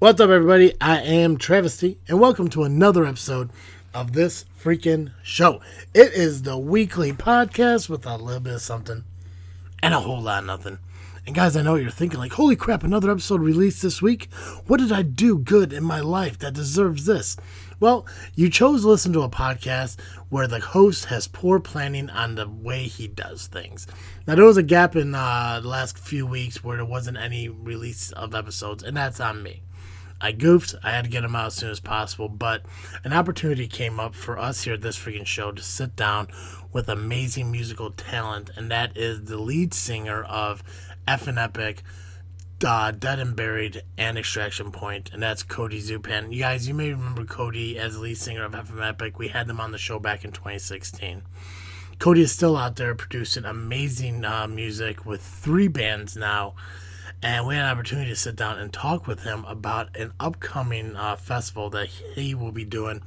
What's up, everybody? I am Travesty, and welcome to another episode of this freaking show. It is the weekly podcast with a little bit of something and a whole lot of nothing. And guys, I know what you're thinking, like, holy crap, another episode released this week? What did I do good in my life that deserves this? Well, you chose to listen to a podcast where the host has poor planning on the way he does things. Now, there was a gap in the last few weeks where there wasn't any release of episodes, and that's on me. I goofed. I had to get them out as soon as possible, but an opportunity came up for us here at this freaking show to sit down with amazing musical talent, and that is the lead singer of Ephin Epic, Dead and Buried, and Extraction Point, and that's Cody Zupan. You guys, you may remember Cody as the lead singer of Ephin Epic. We had them on the show back in 2016. Cody is still out there producing amazing music with 3 bands now. And we had an opportunity to sit down and talk with him about an upcoming festival that he will be doing,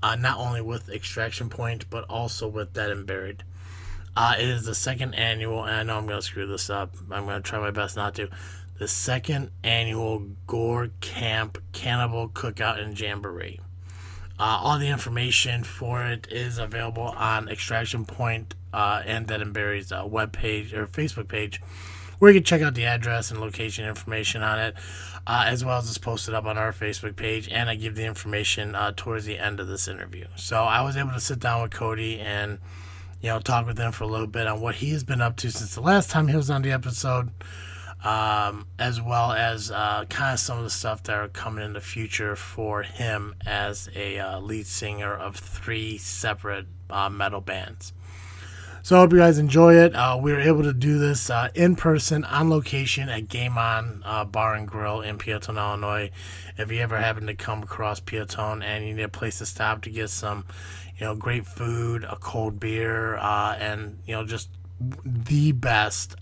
not only with Extraction Point, but also with Dead and Buried. It is the second annual, and I know I'm going to screw this up. I'm going to try my best not to. The second annual Gore Camp Cannibal Cookout and Jamboree. All the information for it is available on Extraction Point and Dead and Buried's webpage or Facebook page, where you can check out the address and location information on it, as well as it's posted up on our Facebook page, and I give the information towards the end of this interview. So I was able to sit down with Cody and, talk with him for a little bit on what he has been up to since the last time he was on the episode, as well as kind of some of the stuff that are coming in the future for him as a lead singer of 3 separate metal bands. So I hope you guys enjoy it. We were able to do this in person, on location at Game On Bar and Grill in Peatone, Illinois. If you ever happen to come across Peatone and you need a place to stop to get some, great food, a cold beer, and, just the best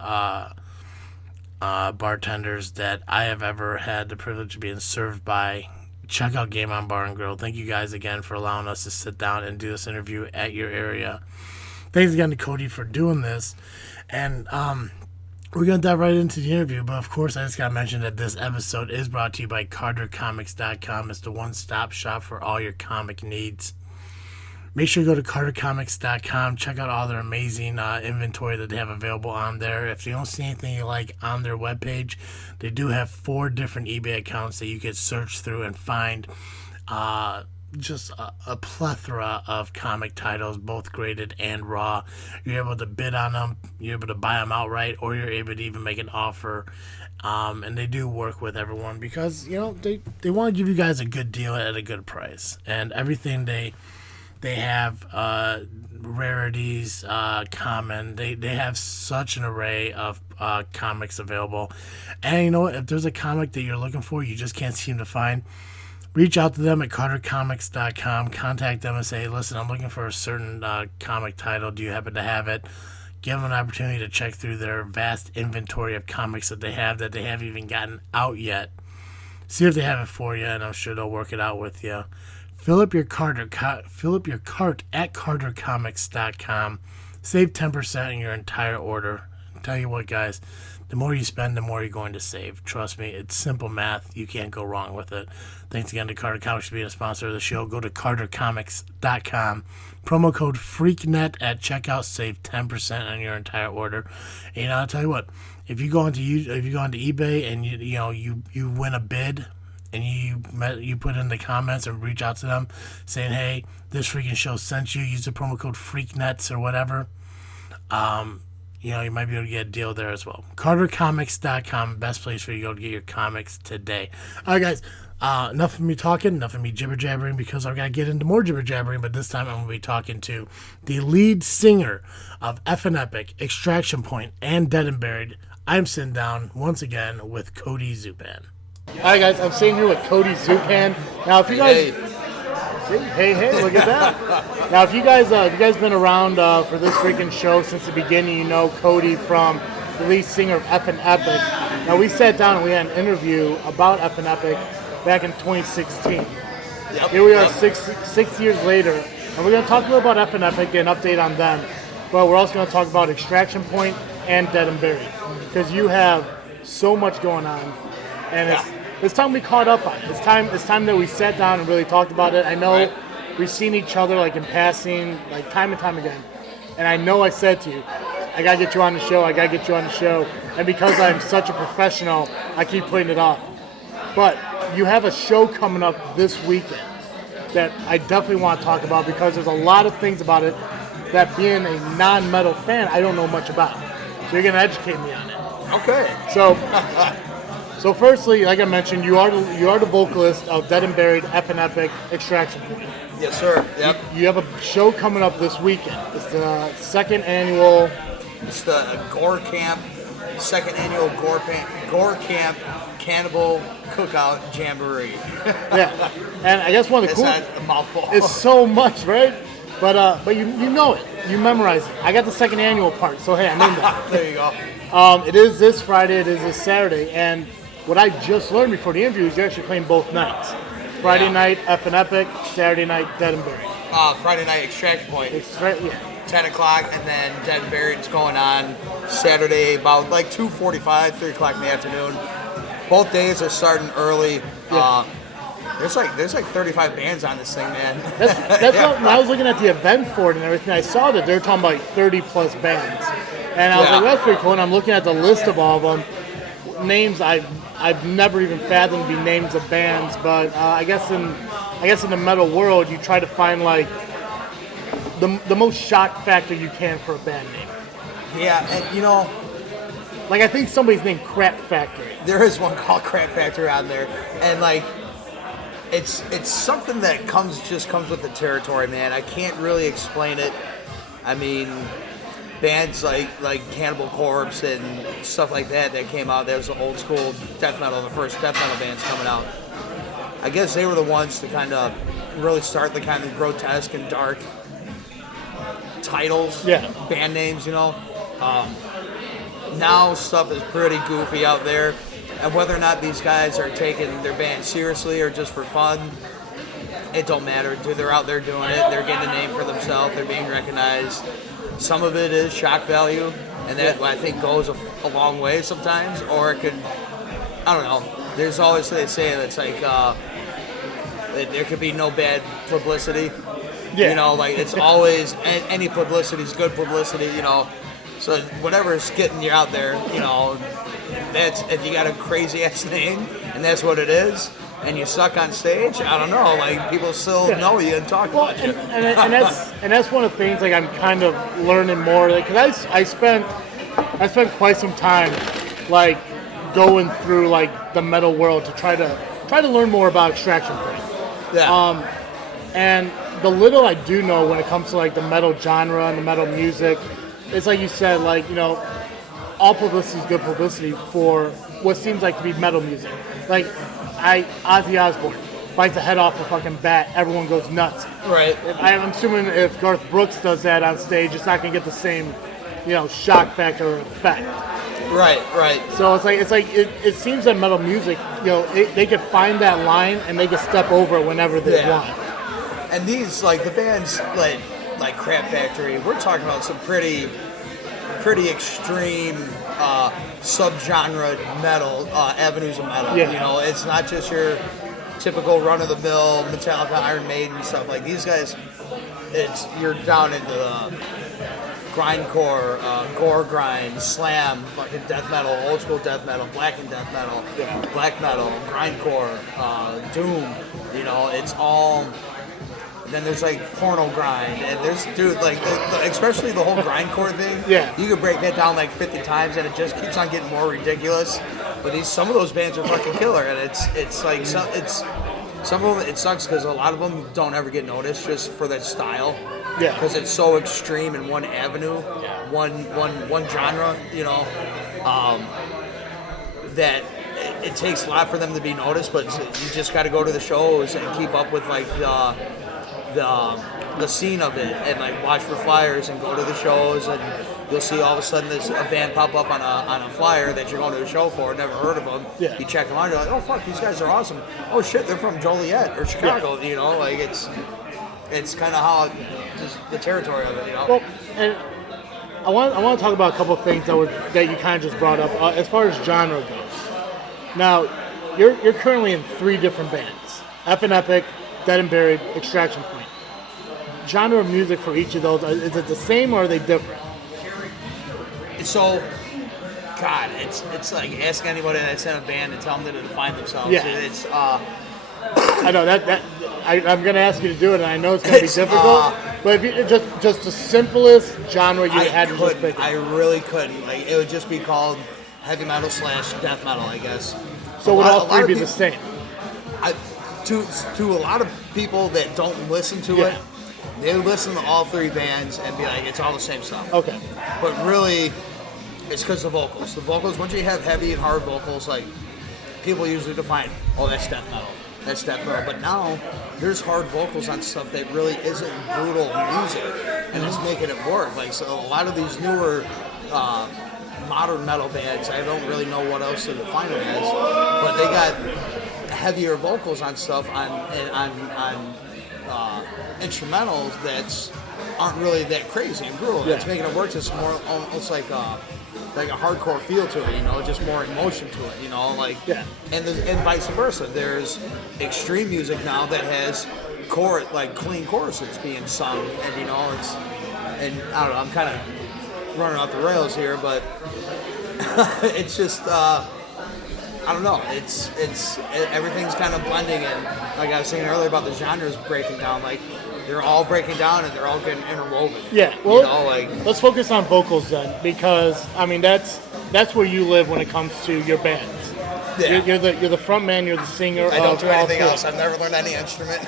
bartenders that I have ever had the privilege of being served by, check out Game On Bar and Grill. Thank you guys again for allowing us to sit down and do this interview at your area. Thanks again to Cody for doing this, and we're going to dive right into the interview, but of course I just got to mention that this episode is brought to you by CarterComics.com. It's the one-stop shop for all your comic needs. Make sure you go to CarterComics.com, check out all their amazing inventory that they have available on there. If you don't see anything you like on their webpage, they do have 4 different eBay accounts that you can search through and find just a plethora of comic titles, both graded and raw. You're able to bid on them, you're able to buy them outright, or you're able to even make an offer. And they do work with everyone because, they want to give you guys a good deal at a good price. And everything they have, rarities, common, they have such an array of comics available. And if there's a comic that you're looking for, you just can't seem to find, reach out to them at CarterComics.com. Contact them and say, hey, listen, I'm looking for a certain comic title. Do you happen to have it? Give them an opportunity to check through their vast inventory of comics that they haven't even gotten out yet. See if they have it for you, and I'm sure they'll work it out with you. Fill up your cart at CarterComics.com. Save 10% on your entire order. I'll tell you what, guys. The more you spend, the more you're going to save. Trust me, it's simple math. You can't go wrong with it. Thanks again to Carter Comics for being a sponsor of the show. Go to CarterComics.com. Promo code FreakNet at checkout. Save 10% on your entire order. And I'll tell you what, if you go onto eBay and you win a bid and you put in the comments and reach out to them saying, hey, this freaking show sent you. Use the promo code FreakNets or whatever. You might be able to get a deal there as well. CarterComics.com, best place for you to go to get your comics today. All right, guys, enough of me talking, enough of me jibber-jabbering, because I've got to get into more jibber-jabbering, but this time I'm going to be talking to the lead singer of Ephin Epic, Extraction Point, and Dead and Buried. I'm sitting down, once again, with Cody Zupan. All right, guys, I'm sitting here with Cody Zupan. Now, if you guys... Hey, look at that. Now, if you guys been around for this freaking show since the beginning, you know Cody from the lead singer of Ephin Epic. Now, we sat down and we had an interview about Ephin Epic back in 2016. Yep. Here we are 6 years later, and we're going to talk a little about Ephin Epic and update on them. But we're also going to talk about Extraction Point and Dead and Buried, because you have so much going on, and it's time we caught up on it. It's time that we sat down and really talked about it. I know we've seen each other like in passing, like time and time again. And I know I said to you, I gotta get you on the show. And because I'm such a professional, I keep putting it off. But you have a show coming up this weekend that I definitely want to talk about because there's a lot of things about it that being a non-metal fan, I don't know much about. So you're gonna educate me on it. Okay. So firstly, like I mentioned, you are the vocalist of Dead and Buried, Ephin Epic, Extraction Point. Yes, sir. Yep. You have a show coming up this weekend. It's the second annual. It's the Gore Camp, second annual Gore Camp Cannibal Cookout Jamboree. Yeah, and I guess one of the cool. It's a mouthful. It's so much, right? But you know it. You memorize it. I got the second annual part, so hey, I'm in that. There you go. It is this Friday. It is this Saturday, and what I just learned before the interview is you're actually playing both nights. Friday night, Ephin Epic. Saturday night, Dead and Buried. Friday night, Extraction Point. 10 o'clock, and then Dead and Buried is going on Saturday about like 2:45, 3 o'clock in the afternoon. Both days are starting early. Yeah. There's like 35 bands on this thing, man. That's what, when I was looking at the event for it and everything, I saw that they were talking about like 30 plus bands. And I was like, that's pretty cool. And I'm looking at the list of all of them. Names I've never even fathomed be names of bands, but I guess in the metal world, you try to find like the most shock factor you can for a band name. Yeah, and like I think somebody's named Crap Factory. There is one called Crap Factory on there, and like it's something that comes with the territory, man. I can't really explain it. I mean, bands like Cannibal Corpse and stuff like that came out. That was the old school death metal, the first death metal bands coming out. I guess they were the ones to kind of really start the kind of grotesque and dark titles, band names, Now stuff is pretty goofy out there, and whether or not these guys are taking their band seriously or just for fun, it don't matter. Dude, they're out there doing it. They're getting a name for themselves. They're being recognized. Some of it is shock value, and that I think goes a long way sometimes. Or it could, I don't know. There's always they say that's like there could be no bad publicity. Yeah. Like it's always any publicity is good publicity. So whatever's getting you out there, that's if you got a crazy ass name and that's what it is, and you suck on stage. I don't know, like people still know you and talk about you. And that's one of the things like I'm kind of learning more, because I spent quite some time like going through like the metal world to try to learn more about Extraction Point. Yeah. And the little I do know when it comes to like the metal genre and the metal music, it's like you said, like, all publicity is good publicity for what seems like to be metal music. Like, Ozzy Osbourne bites the head off a fucking bat, everyone goes nuts. Right. I'm assuming if Garth Brooks does that on stage, it's not gonna get the same, shock factor or effect. Right. So it seems that metal music, they could find that line and they could step over it whenever they want. And these, like the bands like Crap Factory, we're talking about some pretty extreme subgenre metal, avenues of metal. Yeah. It's not just your typical run-of-the-mill Metallica, Iron Maiden stuff. Like these guys, you're down into the grindcore, gore grind, slam, fucking death metal, old school death metal, blackened death metal, black metal, grindcore, doom. It's all. Then there's like porno grind, and there's especially the whole grindcore thing. Yeah. You could break that down like 50 times, and it just keeps on getting more ridiculous. But some of those bands are fucking killer, and it's like some of them it sucks because a lot of them don't ever get noticed just for that style. Yeah. Because it's so extreme in one avenue, one genre, that it takes a lot for them to be noticed. But you just got to go to the shows and keep up with like the scene of it, and like watch for flyers and go to the shows, and you'll see all of a sudden there's a band pop up on a flyer that you're going to a show for, never heard of them. Yeah. You check them out, you're like, oh fuck, these guys are awesome. Oh shit, they're from Joliet or Chicago. Like it's kind of how just the territory of it. Well, and I want to talk about a couple of things that you kind of just brought up as far as genre goes. Now, you're currently in 3 different bands: Ephin Epic, Dead and Buried, Extraction Point. Genre of music for each of those, is it the same or are they different? So, God, it's like ask anybody that's in a band and tell them to define themselves. Yeah. It's I know I'm going to ask you to do it, and I know it's going to be difficult. But if you just the simplest genre you had to just pick. I really couldn't. Like, it would just be called heavy metal / death metal, I guess. So would all 3 be the same? To a lot of people that don't listen to it, they listen to all 3 bands and be like, it's all the same stuff. Okay. But really, it's because the vocals. The vocals, once you have heavy and hard vocals, like, people usually define, oh, that's death metal. That's death metal. But now, there's hard vocals on stuff that really isn't brutal music, and it's making it work. Like, so a lot of these newer modern metal bands, I don't really know what else to define them as, but they got heavier vocals on stuff on instrumentals that aren't really that crazy and brutal. Yeah. It's making it work. Just more almost like a hardcore feel to it, you know, just more emotion to it, you know, like, and vice versa. There's extreme music now that has clean choruses being sung, and you know, and I don't know, I'm kind of running off the rails here, but it's just, I don't know, it's everything's kind of blending, and like I was saying earlier about the genres breaking down, like, they're all breaking down and they're all getting interwoven. Yeah, well, you know, like, let's focus on vocals then, because I mean that's where you live when it comes to your bands. Yeah. You're the front man, you're the singer. I don't do anything else. I've never learned any instrument.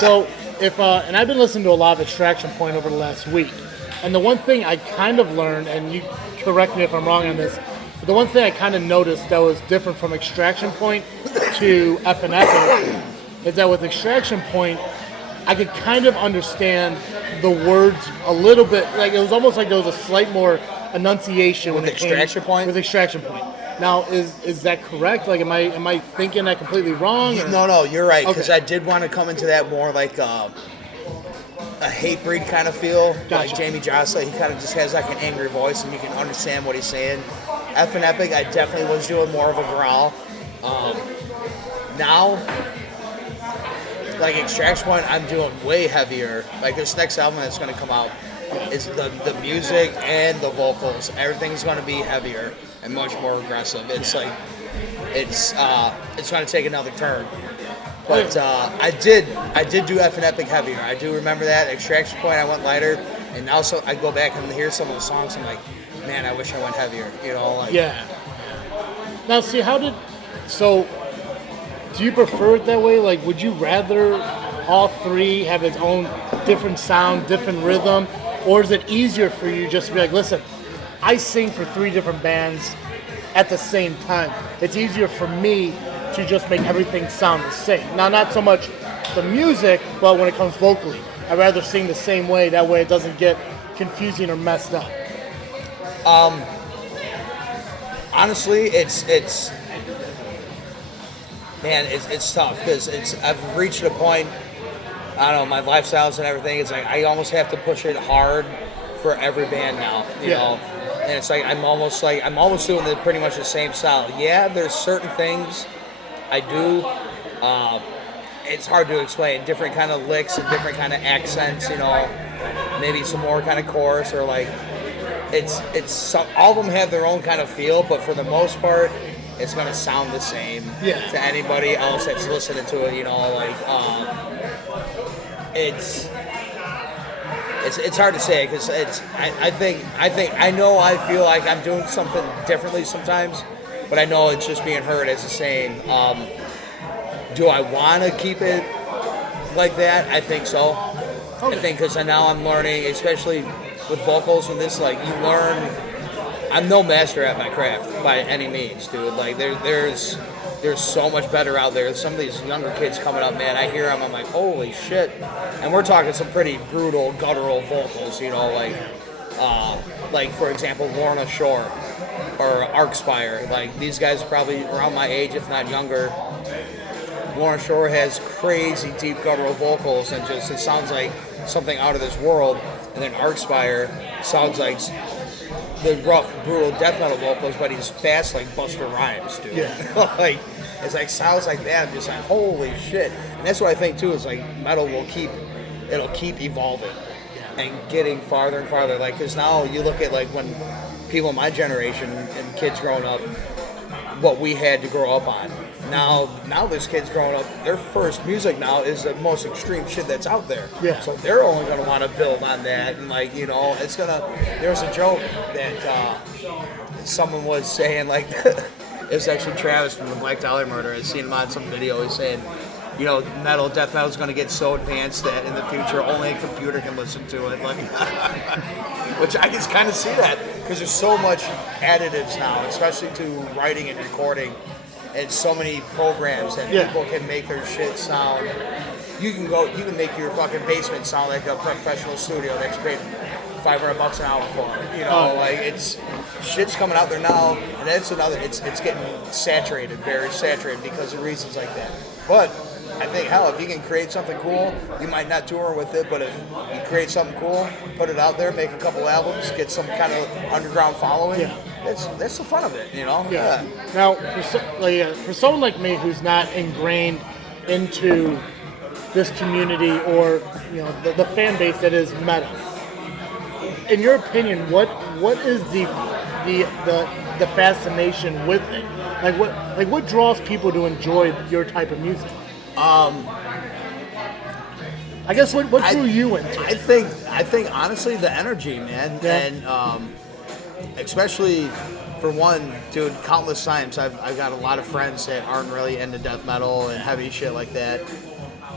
So if and I've been listening to a lot of Extraction Point over the last week, and the one thing I kind of learned, and you correct me if I'm wrong on this, but the one thing I kind of noticed that was different from Extraction Point to Ephin Epic is that with Extraction Point, I could kind of understand the words a little bit. Like, it was almost like there was a slight more enunciation with Extraction Point. With Extraction Point. Now, is that correct? Like, am I thinking that completely wrong? Or? No, you're right. Because I did want to come into that more like a Hatebreed kind of feel. Gotcha. Like Jamie Josla, he kind of just has like an angry voice, and you can understand what he's saying. Ephin Epic, I definitely was doing more of a growl. Now, like Extraction Point, I'm doing way heavier. Like this next album that's going to come out is the music and the vocals. Everything's going to be heavier and much more aggressive. It's like it's going to take another turn. But I did do Ephin Epic heavier. I do remember that. Extraction Point, I went lighter, and now so I go back and hear some of the songs. I'm like, man, I wish I went heavier. You know, like Now, see, do you prefer it that way? Like, would you rather all 3 have its own different sound, different rhythm? Or is it easier for you just to be like, listen, I sing for 3 different bands at the same time. It's easier for me to just make everything sound the same. Now, not so much the music, but when it comes vocally. I'd rather sing the same way. That way it doesn't get confusing or messed up. Honestly, it's tough because I've reached a point, I don't know, my lifestyles and everything, it's like I almost have to push it hard for every band now, you know, and it's like I'm almost doing pretty much the same style. Yeah, there's certain things I do, it's hard to explain, different kind of licks and different kind of accents, you know, maybe some more kind of chorus, or like, all of them have their own kind of feel, but for the most part, it's going to sound the same to anybody else that's listening to it, you know, like, it's hard to say, because I feel like I'm doing something differently sometimes, but I know it's just being heard as the same. Do I want to keep it like that? I think so. Okay. I think because now I'm learning, especially with vocals and this, like, you learn. I'm no master at my craft by any means, dude. Like, there's so much better out there. Some of these younger kids coming up, man, I hear them, I'm like, holy shit. And we're talking some pretty brutal, guttural vocals, you know, like for example, Lorna Shore or Arcspire. Like, these guys are probably around my age, if not younger. Lorna Shore has crazy deep guttural vocals, and just it sounds like something out of this world. And then Arcspire sounds like the rough, brutal death metal vocals, but he's fast like Busta Rhymes, dude. Yeah. Like, It's like sounds like that. I'm just like, holy shit. And that's what I think too, is like metal it'll keep evolving and getting farther and farther. Like, because now you look at like when people in my generation and kids growing up, what we had to grow up on. Now this kid's growing up, their first music now is the most extreme shit that's out there. Yeah. So they're only going to want to build on that. And like, you know, there was a joke that someone was saying, like, it was actually Travis from the Black Dollar Murder. I'd seen him on some video. He's saying, you know, death metal is going to get so advanced that in the future only a computer can listen to it. Like, which I can kind of see that, because there's so much additives now, especially to writing and recording, and so many programs that people can make their shit sound. You can make your fucking basement sound like a professional studio that's paid $500 an hour for. You know, like shit's coming out there now, and that's another. It's getting saturated, very saturated, because of reasons like that. But I think, hell, if you can create something cool, you might not tour with it, but if you create something cool, put it out there, make a couple albums, get some kind of underground following, that's the fun of it, you know? Yeah. Now, for someone like me who's not ingrained into this community or, you know, the fan base that is metal, in your opinion, what is the fascination with it? Like what draws people to enjoy your type of music? I guess what drew you into it? I think honestly the energy, man, and especially for one, dude, countless times I've got a lot of friends that aren't really into death metal and heavy shit like that,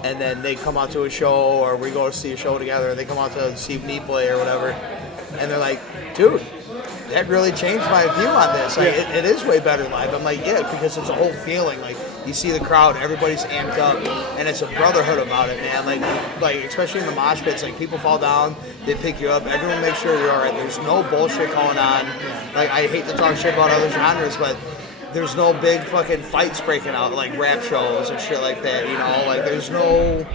and then they come out to a show, or we go to see a show together, and they come out to see me play or whatever, and they're like, dude, that really changed my view on this. Like, it is way better live. I'm like, yeah, because it's a whole feeling. Like, you see the crowd, everybody's amped up, and it's a brotherhood about it, man. Like especially in the mosh pits, like, people fall down, they pick you up, everyone makes sure you're all right. There's no bullshit going on. Like, I hate to talk shit about other genres, but there's no big fucking fights breaking out, like rap shows and shit like that, you know? Like, there's none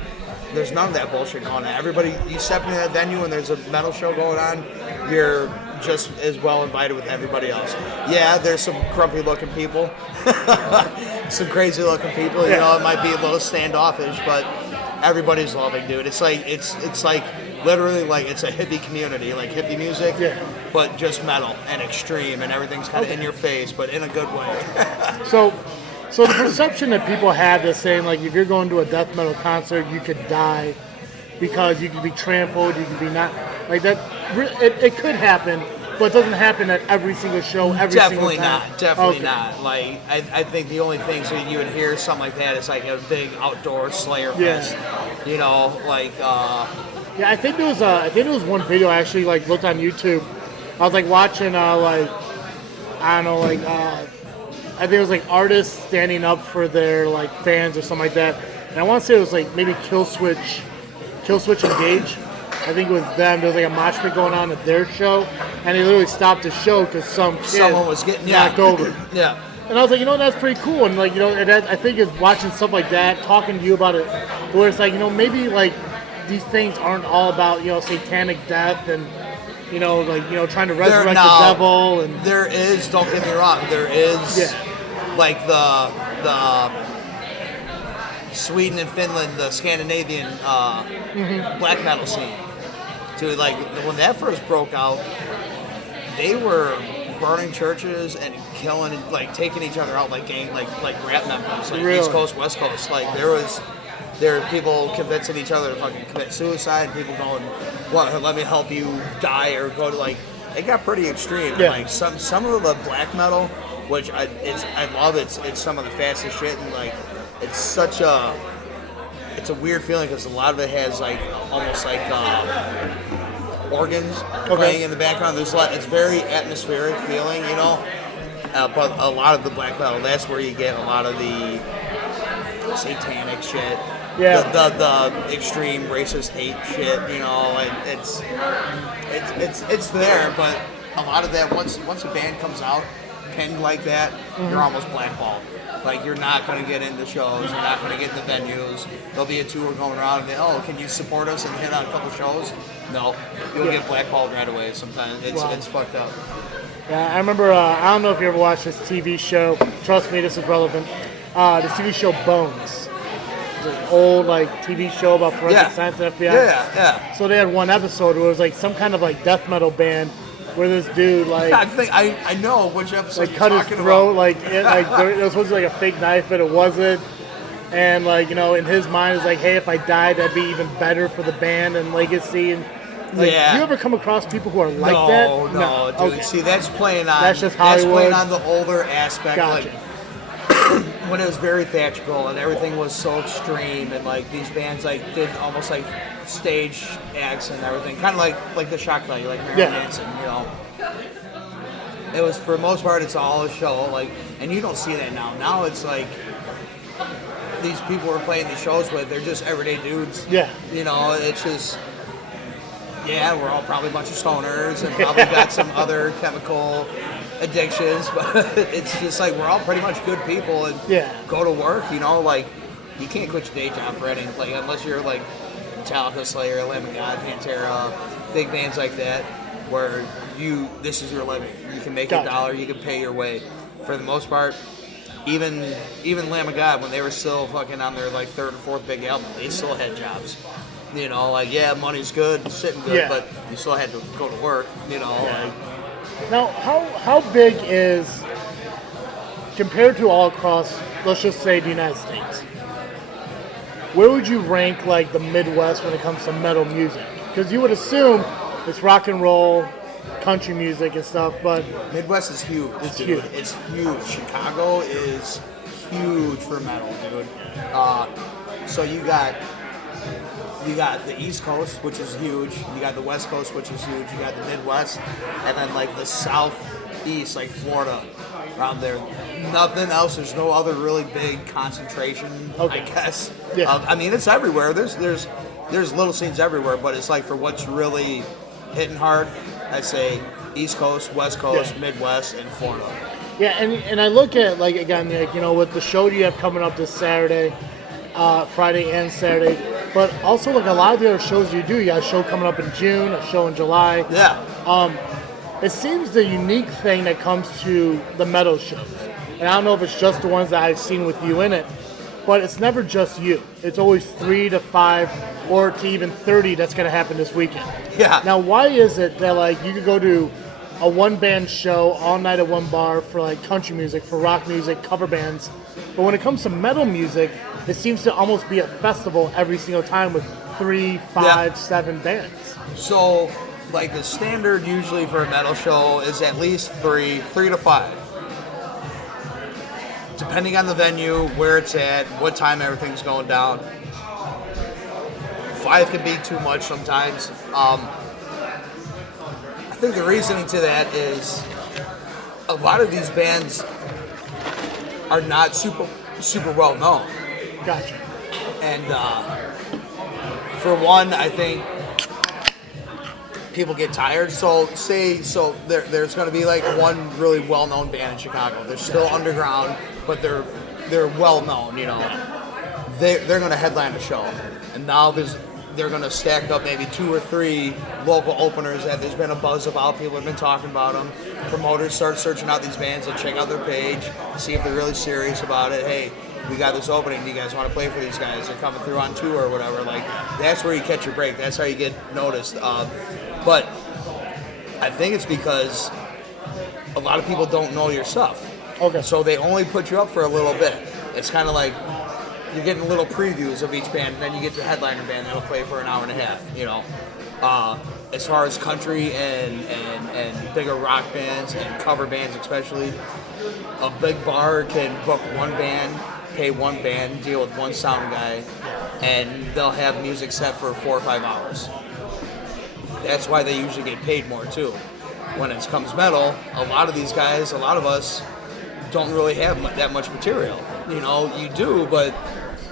of that bullshit going on. Everybody, you step into that venue and there's a metal show going on, you're just as well invited with everybody else. Yeah, there's some grumpy looking people, some crazy looking people, you know, it might be a little standoffish, but everybody's loving, dude. It's like literally like it's a hippie community, like hippie music, but just metal and extreme, and everything's kind of in your face, but in a good way. So the perception that people have is saying, like, if you're going to a death metal concert, you could die because you could be trampled, you could be not like that. It could happen, but it doesn't happen at every single show, Definitely single time. Definitely not. Like, I think the only things that you would hear something like that is like a big outdoor Slayer fest. You know, like. I think there was one video I actually like looked on YouTube. I was like watching I think it was like artists standing up for their like fans or something like that. And I want to say it was like maybe Killswitch Engage. I think it was them. There was like a mosh pit going on at their show, and they literally stopped the show because someone was getting knocked over. Yeah. And I was like, you know, that's pretty cool. And like, you know, I think it's watching stuff like that, talking to you about it, where it's like, you know, maybe like these things aren't all about, you know, satanic death and, you know, like, you know, trying to resurrect the devil. And there is, don't get me wrong, there is like the Sweden and Finland, the Scandinavian black metal scene. Dude, like when that first broke out, they were burning churches and killing, like taking each other out like gang, like rap members, like really? East Coast, West Coast. Like there are people convincing each other to fucking commit suicide. People going, "What? Let me help you die," or go to like. It got pretty extreme. Yeah. Like some of the black metal, which I love. It's some of the fastest shit, and like it's a weird feeling because a lot of it has like almost like organs playing in the background. It's very atmospheric feeling, you know. But a lot of the black metal, that's where you get a lot of the satanic shit. Yeah. The extreme racist hate shit, you know, and it's there, but a lot of that once a band comes out pinned like that, you're almost blackballed. Like, you're not going to get into shows, you're not going to get into venues. There'll be a tour going around and can you support us and hit on a couple shows? No, you'll get blackballed right away sometimes. It's fucked up. Yeah, I remember, I don't know if you ever watched this TV show, trust me, this is relevant. the TV show Bones. It's an old like TV show about forensic science and FBI. Yeah. So they had one episode where it was like some kind of like death metal band where this dude like I know which episode like you're cut his talking throat about. like it was supposed to be like a fake knife, but it wasn't. And like in his mind it's like, hey, if I died, that'd be even better for the band and legacy. And like, do you ever come across people who are like that? No, dude. Okay. See, that's playing on. That's just That's Hollywood. playing on the older aspect, Gotcha. like when it was very theatrical and everything was so extreme, and like these bands like did almost like stage acts and everything, kind of like the shock value, like Marilyn Manson, It was, for the most part, it's all a show, like, and you don't see that now. Now it's like these people we're playing these shows with, they're just everyday dudes. Yeah. It's just, we're all probably a bunch of stoners and probably got some other chemical addictions, but it's just like we're all pretty much good people and go to work, like you can't quit your day job for anything, like unless you're like Metallica, Slayer, Lamb of God, Pantera, big bands like that, where this is your living. You can make a dollar, you can pay your way. For the most part, even Lamb of God, when they were still fucking on their like third or fourth big album, they still had jobs. Money's good, sitting good, but you still had to go to work. Like. Now, how big is, compared to all across, let's just say the United States, where would you rank like the Midwest when it comes to metal music? Because you would assume it's rock and roll, country music and stuff, but Midwest is huge. It's dude. huge. It's huge. Chicago is huge for metal, dude. So you got the East Coast, which is huge. You got the West Coast, which is huge. You got the Midwest, and then like the Southeast, like Florida, around there. Nothing else. There's no other really big concentration, I guess. Yeah. It's everywhere. There's little scenes everywhere, but it's like for what's really hitting hard, I'd say East Coast, West Coast, Midwest, and Florida. Yeah, and I look at like again, like with the show you have coming up this Saturday, Friday and Saturday. But also, like a lot of the other shows you do, you got a show coming up in June, a show in July. Yeah. It seems the unique thing that comes to the metal shows, and I don't know if it's just the ones that I've seen with you in it, but it's never just you. It's always 3 to 5 or to even 30 that's going to happen this weekend. Yeah. Now, why is it that like you could go to a one-band show all night at one bar for like country music, for rock music, cover bands, but when it comes to metal music, it seems to almost be a festival every single time with 3, 5, 7 bands. So, like the standard usually for a metal show is at least 3 to 5. Depending on the venue, where it's at, what time everything's going down. 5 can be too much sometimes. I think the reasoning to that is a lot of these bands are not super well known. Gotcha. And for one, I think people get tired. So there's going to be like one really well-known band in Chicago. They're still underground, but they're well-known. They're going to headline a show, and now they're going to stack up maybe 2 or 3 local openers that there's been a buzz about. People have been talking about them. Promoters start searching out these bands and check out their page, see if they're really serious about it. Hey, we got this opening. Do you guys want to play for these guys? They're coming through on tour or whatever. Like, that's where you catch your break. That's how you get noticed. But I think it's because a lot of people don't know your stuff. Okay. So they only put you up for a little bit. It's kind of like you're getting little previews of each band, and then you get the headliner band that'll play for an hour and a half. As far as country and bigger rock bands and cover bands especially, a big bar can book one band, pay one band, deal with one sound guy, and they'll have music set for 4 or 5 hours. That's why they usually get paid more too. When it comes metal, a lot of these guys, a lot of us, don't really have that much material. You do, but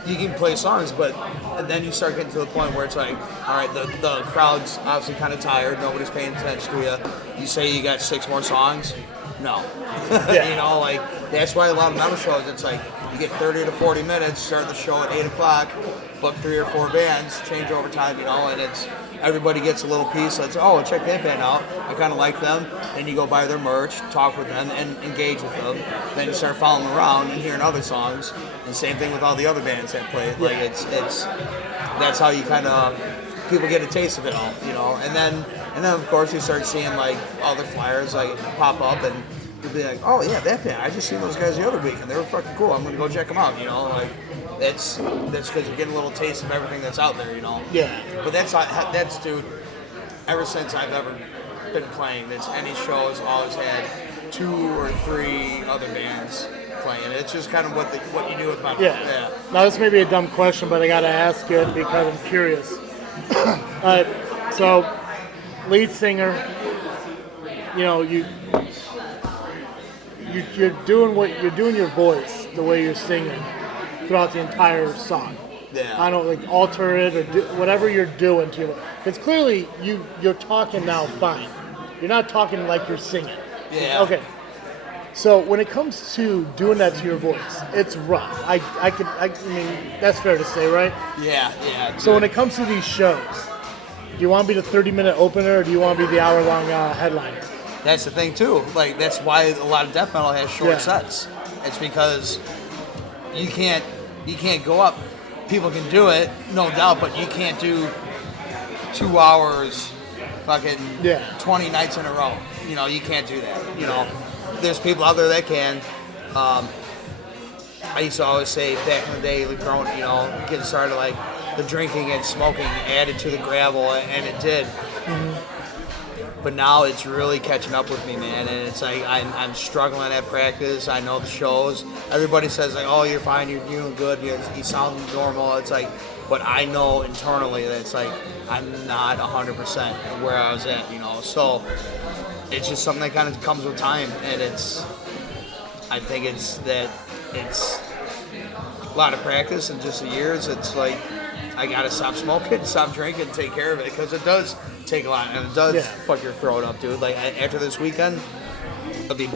you can play songs, but and then you start getting to the point where it's like, all right, the crowd's obviously kind of tired, nobody's paying attention to you. You say you got 6 more songs? No. Yeah. That's why a lot of metal shows, it's like, you get 30 to 40 minutes, start the show at 8 o'clock, book 3 or 4 bands, change over time, and everybody gets a little piece. Let's check that band out. I kind of like them. And you go buy their merch, talk with them, and engage with them. Then you start following them around and hearing other songs. And same thing with all the other bands that play. Like it's that's how you kind of people get a taste of it all, you know. And then of course you start seeing like other flyers like pop up and. You'll be like, oh yeah, that band. I just seen those guys the other week, and they were fucking cool. I'm gonna go check them out. You know, like that's because you're getting a little taste of everything that's out there. You know. Yeah. But that's dude. Ever since I've ever been playing, that's any show has always had 2 or 3 other bands playing. It's just kind of what you do with my yeah. Now this may be a dumb question, but I gotta ask it because I'm curious. So lead singer, you know you're doing your voice the way you're singing throughout the entire song. Yeah. I don't like alter it or do whatever you're doing to it. Because clearly you're talking now fine. You're not talking like you're singing. Yeah. Okay. So when it comes to doing that to your voice, it's rough. I mean that's fair to say, right? Yeah. So when it comes to these shows, do you want to be the 30-minute opener or do you want to be the hour-long headliner? That's the thing too. Like that's why a lot of death metal has short sets. It's because you can't go up. People can do it, no doubt, but you can't do 2 hours, fucking 20 nights in a row. You know, you can't do that. You know, there's people out there that can. I used to always say back in the day, like growing, you know, getting started, like the drinking and smoking added to the gravel, and it did. Mm-hmm. But now it's really catching up with me, man, and it's like I'm struggling at practice. I know the shows. Everybody says like, "Oh, you're fine. You're doing good. You sound normal." It's like, but I know internally that it's like I'm not 100% where I was at, you know. So it's just something that kind of comes with time, and I think it's a lot of practice and just the years. It's like I gotta stop smoking, stop drinking, take care of it because it does take a lot, and it does fuck your throat up, dude. Like after this weekend, I'll be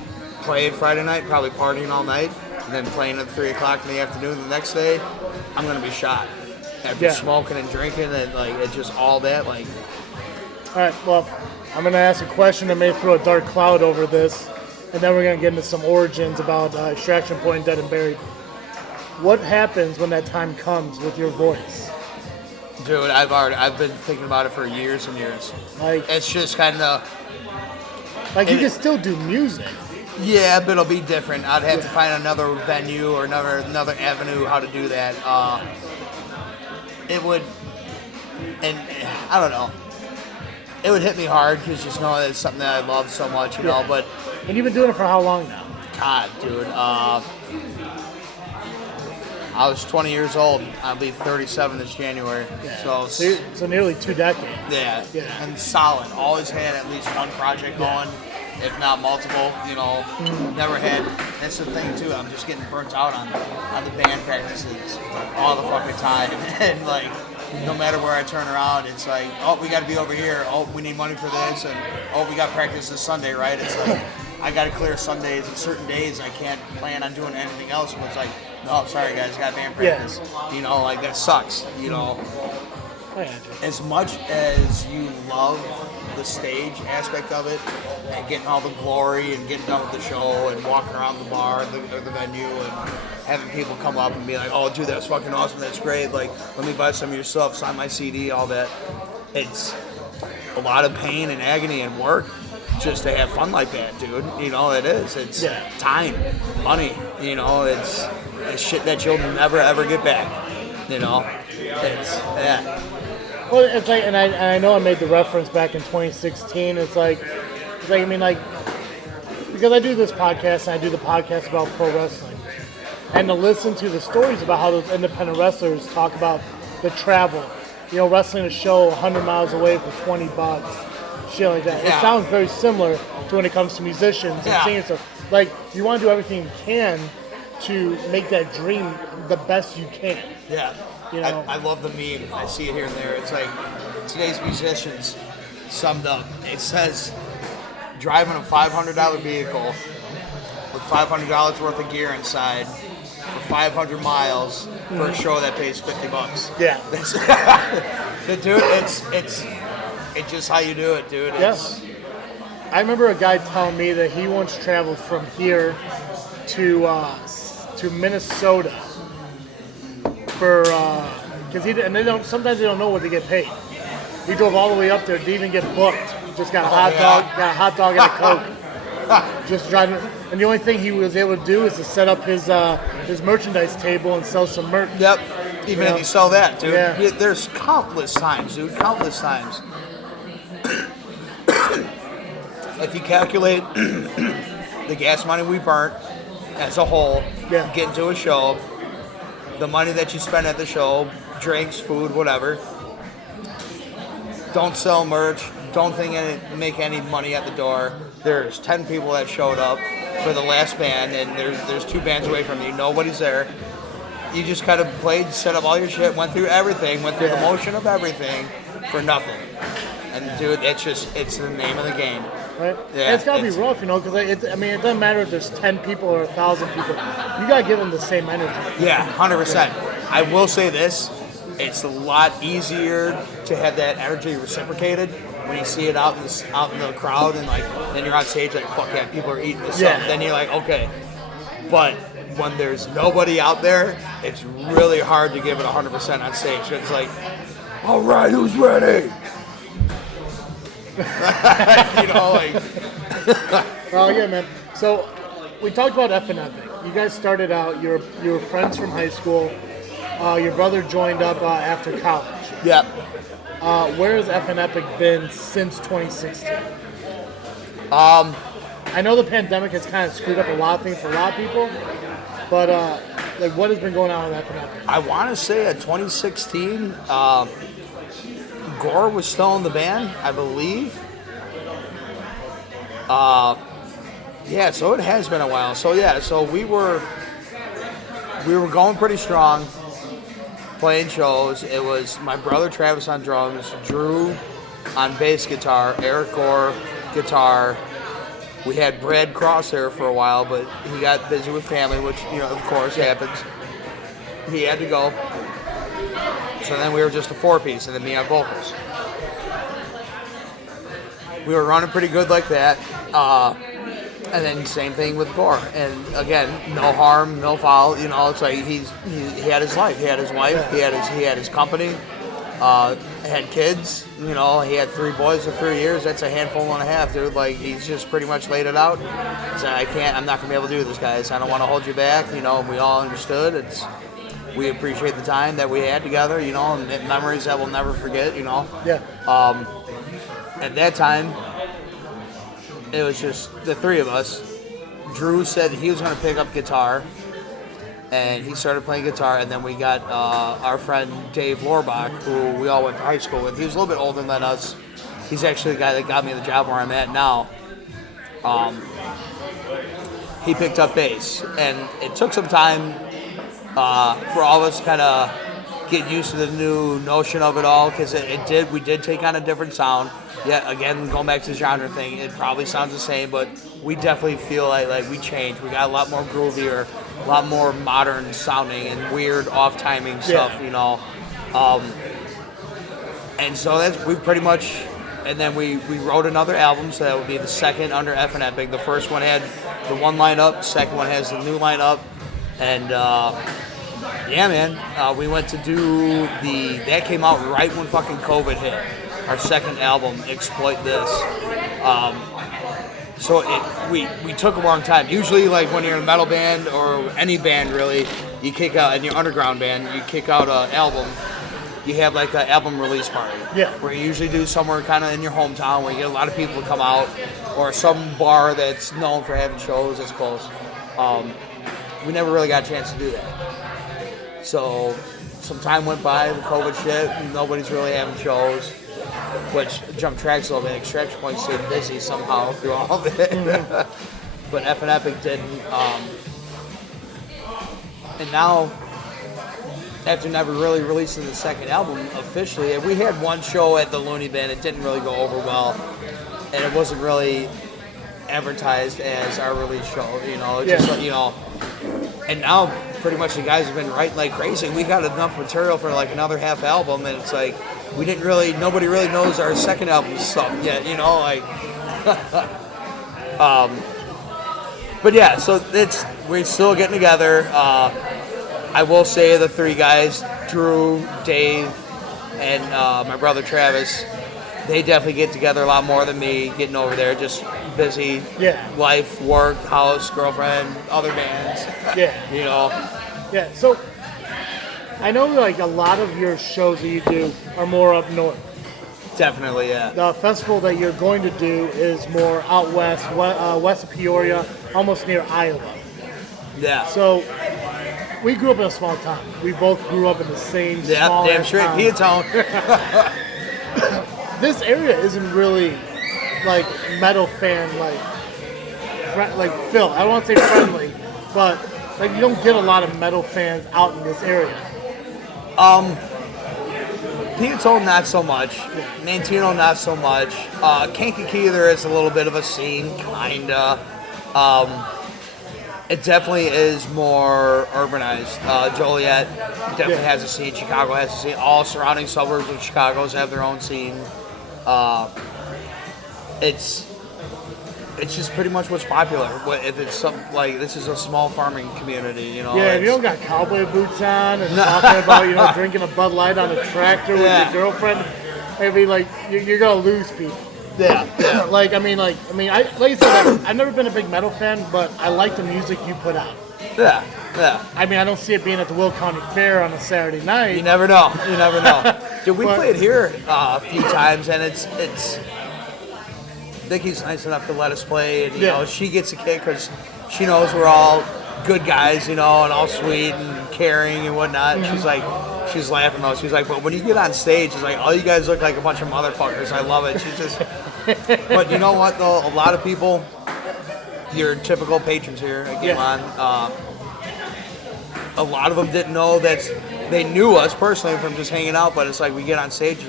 playing Friday night, probably partying all night, and then playing at 3 o'clock in the afternoon the next day. I'm gonna be shot after smoking and drinking, and like it's just all that. Like, all right, well, I'm gonna ask a question that may throw a dark cloud over this, and then we're gonna get into some origins about Extraction Point, Dead and Buried. What happens when that time comes with your voice? Dude, I've been thinking about it for years and years. Like it's just kind of like you can still do music. Yeah, but it'll be different. I'd have to find another venue or another avenue how to do that. It would, and I don't know. It would hit me hard because just know that it's something that I love so much, you know. But and you've been doing it for how long now? God, dude. I was 20 years old. I'll be 37 this January. Yeah. So nearly 2 decades. Yeah. And solid. Always had at least one project going, if not multiple. You know, never had. That's the thing too. I'm just getting burnt out on the band practices all the fucking time, and like no matter where I turn around, it's like, oh, we got to be over here. Oh, we need money for this, and oh, we got practice this Sunday, right? It's like I got to clear Sundays and certain days. I can't plan on doing anything else. But it's like, no, sorry guys, got band practice. You know, like that sucks. You know, as much as you love the stage aspect of it and getting all the glory and getting done with the show and walking around the bar or the venue and having people come up and be like, oh dude, that's fucking awesome, that's great, like let me buy some of your stuff, sign my CD, all that. It's a lot of pain and agony and work just to have fun like that, dude. You know, it is. It's time, money, you know, it's shit that you'll never ever get back, you know. It's Well, it's like, and I know I made the reference back in 2016. It's like, I mean, like, because I do this podcast and I do the podcast about pro wrestling, and to listen to the stories about how those independent wrestlers talk about the travel, you know, wrestling a show 100 miles away for $20, shit like that. It sounds very similar to when it comes to musicians and singers. So, like, you want to do everything you can to make that dream the best you can. Yeah. You know? I love the meme. I see it here and there. It's like today's musicians summed up. It says driving a $500 vehicle with $500 worth of gear inside for 500 miles for a show that pays $50. Yeah. Dude, It's just how you do it, dude. Yes. I remember a guy telling me that he once traveled from here to Minnesota for because sometimes they don't know what they get paid. He drove all the way up there, didn't even get booked. Just got a hot dog and a Coke. Just driving, and the only thing he was able to do is to set up his merchandise table and sell some merch. Yep. Even if you sell that, dude. Yeah. There's countless times, dude. Countless times. If you calculate the gas money we burnt as a whole, getting to a show, the money that you spend at the show, drinks, food, whatever, don't sell merch, don't make any money at the door. There's 10 people that showed up for the last band, and there's 2 bands away from you. Nobody's there. You just kind of played, set up all your shit, went through everything, went through the motion of everything for nothing. And dude, it's the name of the game. Right? Yeah, and it's got to be rough, because it doesn't matter if there's 10 people or 1,000 people. You got to give them the same energy. Yeah, 100%. I will say this. It's a lot easier to have that energy reciprocated when you see it out in the crowd, and then you're on stage like, fuck yeah, people are eating this up. Then you're like, okay. But when there's nobody out there, it's really hard to give it 100% on stage. It's like, all right, who's ready? Oh yeah, man. So we talked about Ephin Epic. You guys started out. You were friends from high school. Your brother joined up after college. Yeah. Where has Ephin Epic been since 2016? I know the pandemic has kind of screwed up a lot of things for a lot of people, but what has been going on with Ephin Epic? I want to say at 2016. Gore was still in the band, I believe. So it has been a while. So we were going pretty strong, playing shows. It was my brother Travis on drums, Drew on bass guitar, Eric Gore guitar. We had Brad Cross there for a while, but he got busy with family, which of course happens. He had to go. So then we were just a 4-piece, and then me on vocals. We were running pretty good like that. And then same thing with Gore. And again, no harm, no foul. It's like he had his life. He had his wife. He had his company. Had kids. He had 3 boys for 3 years. That's a handful and a half, dude. Like, he's just pretty much laid it out. So I'm not gonna be able to do this, guys. I don't want to hold you back. We all understood. We appreciate the time that we had together, and memories that we'll never forget, Yeah. At that time, it was just the 3 of us. Drew said he was going to pick up guitar, and he started playing guitar, and then we got our friend Dave Lorbach, who we all went to high school with. He was a little bit older than us. He's actually the guy that got me the job where I'm at now. He picked up bass, and it took some time for all of us to kind of get used to the new notion of it all, because we did take on a different sound. Yeah, again, going back to the genre thing, it probably sounds the same, but we definitely feel like we changed. We got a lot more groovier, a lot more modern sounding and weird off-timing stuff, and so we pretty much, and then we wrote another album, so that would be the second under Ephin Epic. The first one had the one lineup, the second one has the new lineup, and we went to do that came out right when fucking COVID hit. Our second album, Exploit This. So we took a long time. Usually, like when you're in a metal band or any band really, you kick out, in your underground band, you kick out an album. You have like an album release party. Yeah. Where you usually do somewhere kind of in your hometown where you get a lot of people to come out, or some bar that's known for having shows that's close. We never really got a chance to do that. So some time went by, the COVID shit, and nobody's really having shows. Which jump tracks a little bit. Extraction Point stayed busy somehow through all of it. Mm-hmm. But Ephin Epic didn't. And now, after never really releasing the second album officially, we had one show at the Looney Bin. It didn't really go over well. And it wasn't really advertised as our release show, And now, pretty much the guys have been writing like crazy. We got enough material for like another half album, and it's like, nobody really knows our second album stuff yet, like. But yeah, so we're still getting together. I will say the three guys, Drew, Dave, and my brother Travis, they definitely get together a lot more than me getting over there. Just busy, life, work, house, girlfriend, other bands. Yeah, so I know like a lot of your shows that you do are more up north. Definitely, yeah. The festival that you're going to do is more out west, west of Peoria, almost near Iowa. Yeah. So we grew up in a small town. We both grew up in the same small damn straight, town. This area isn't really like metal fan like Phil. I don't want to say friendly, but like you don't get a lot of metal fans out in this area. Peatone, not so much. Mantino, not so much. Kankakee, there is a little bit of a scene, kinda. It definitely is more urbanized. Joliet definitely has a scene. Chicago has a scene. All surrounding suburbs of Chicago have their own scene. It's just pretty much what's popular. If it's something like this is a small farming community, Yeah, if you don't got cowboy boots on and talking about drinking a Bud Light on a tractor with your girlfriend, maybe like you're gonna lose people. Yeah. like I said, I've never been a big metal fan, but I like the music you put out. Yeah. I mean, I don't see it being at the Will County Fair on a Saturday night. You never know. Dude, we played here a few times, and it's. Vicky's nice enough to let us play, and she gets a kick because she knows we're all good guys, and all sweet and caring and whatnot. Mm-hmm. She's laughing though. She's like, but when you get on stage, she's like, all you guys look like a bunch of motherfuckers. I love it. She's just, but you know what though? A lot of people, your typical patrons here at Game On, a lot of them didn't know that they knew us personally from just hanging out, but it's like we get on stage.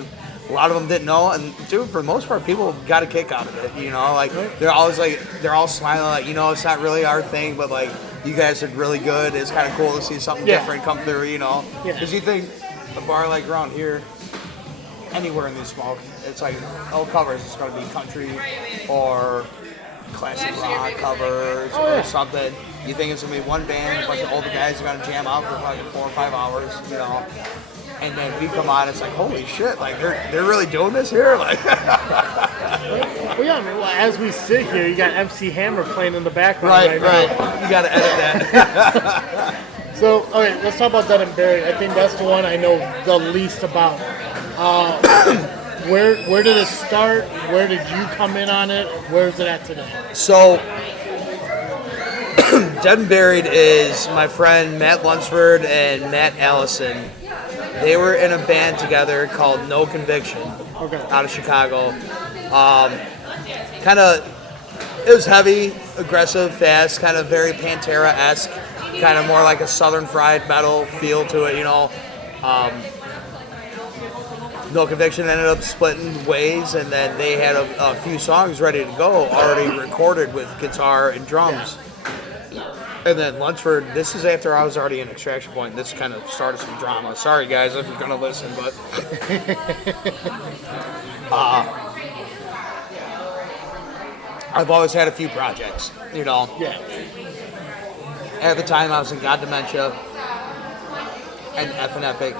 A lot of them didn't know, and dude, for the most part, people got a kick out of it. Like they're always like, they're all smiling, like it's not really our thing, but like you guys are really good. It's kind of cool to see something different come through, Because you think a bar like around here, anywhere in these small, it's like all covers. It's going to be country or classic rock covers or something. You think it's going to be one band, a bunch of older guys are going to jam out for fucking 4 or 5 hours, And then we come on, it's like, holy shit, like they're really doing this here? Like Well, yeah, as we sit here, you got MC Hammer playing in the background right now. You gotta edit that. So, okay, let's talk about Dead and Buried. I think that's the one I know the least about. Where did it start? Where did you come in on it? Where is it at today? So Dead and Buried is my friend Matt Lunsford and Matt Allison. They were in a band together called No Conviction, out of Chicago. It was heavy, aggressive, fast, kind of very Pantera-esque, kind of more like a Southern fried metal feel to it, No Conviction ended up splitting ways, and then they had a few songs ready to go, already recorded with guitar and drums. And then Lunsford, this is after I was already in Extraction Point. This kind of started some drama. Sorry, guys, if you're going to listen, but... I've always had a few projects, Yeah. At the time, I was in God Dementia and Ephin Epic.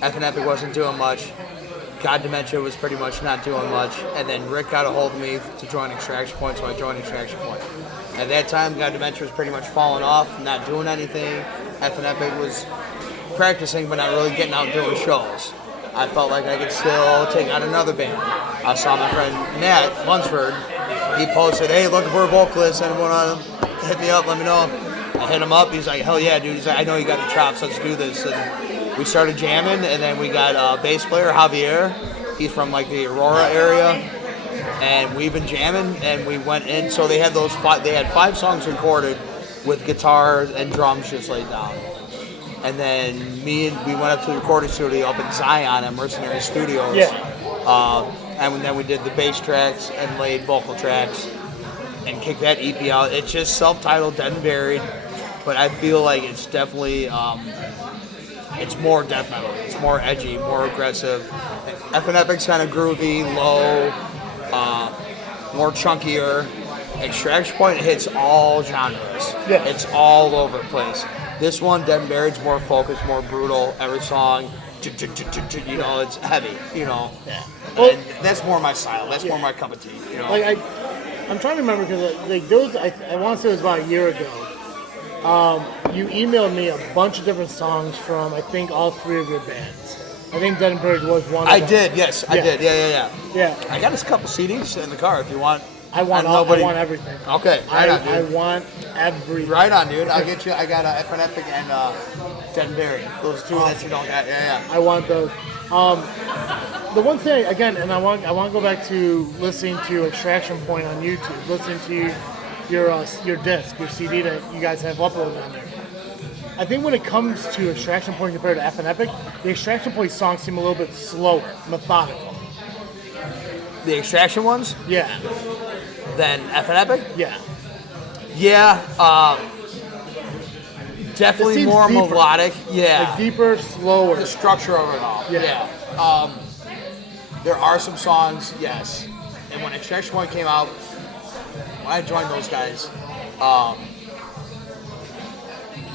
Ephin Epic wasn't doing much. God Dementia was pretty much not doing much. And then Rick got a hold of me to join Extraction Point, so I joined Extraction Point. At that time, God Dementia was pretty much falling off, not doing anything. Ephin Epic was practicing, but not really getting out doing shows. I felt like I could still take out another band. I saw my friend Matt Lunsford. He posted, hey, looking for a vocalist. Anyone on him? Hit me up, let me know. I hit him up. He's like, hell yeah, dude. He's like, I know you got the chops. Let's do this. And we started jamming, and then we got a bass player, Javier. He's from like the Aurora area. And we've been jamming, and we went in. So they had they had 5 songs recorded with guitars and drums just laid down. And then we went up to the recording studio up in Zion at Mercenary Studios. Yeah. And then we did the bass tracks and laid vocal tracks and kicked that EP out. It's just self-titled, Dead and Buried, but I feel like it's definitely it's more death metal. It's more edgy, more aggressive. Ephin Epic's kind of groovy, low, more chunkier. Extraction Point hits all genres. Yeah. It's all over the place. This one, Dead and Buried's more focused, more brutal. Every song, you know, it's heavy, you know. Yeah. Well, that's more my style. That's more my cup of tea, you know. Like I'm trying to remember because like there was, I want to say it was about a year ago. You emailed me a bunch of different songs from I think all three of your bands. I think Dead and Buried was one. I did, yes, I did. Yeah. I got a couple CDs in the car if you want. I want everything. Okay, I want everything. Right on, dude. I'll get you. I got Ephin Epic and Dead and Buried. Those two that you don't got. Yeah. I want those. The one thing again, and I want to go back to listening to Extraction Point on YouTube, listening to your disc, your CD that you guys have uploaded on there. I think when it comes to Extraction Point compared to Ephin Epic, the Extraction Point songs seem a little bit slower, methodical. The Extraction ones? Yeah. Then Ephin Epic? Yeah. Yeah. Definitely more deeper. melodic. Yeah. Like deeper, slower. The structure of it all. Yeah. There are some songs, yes. And when Extraction Point came out, when I joined those guys,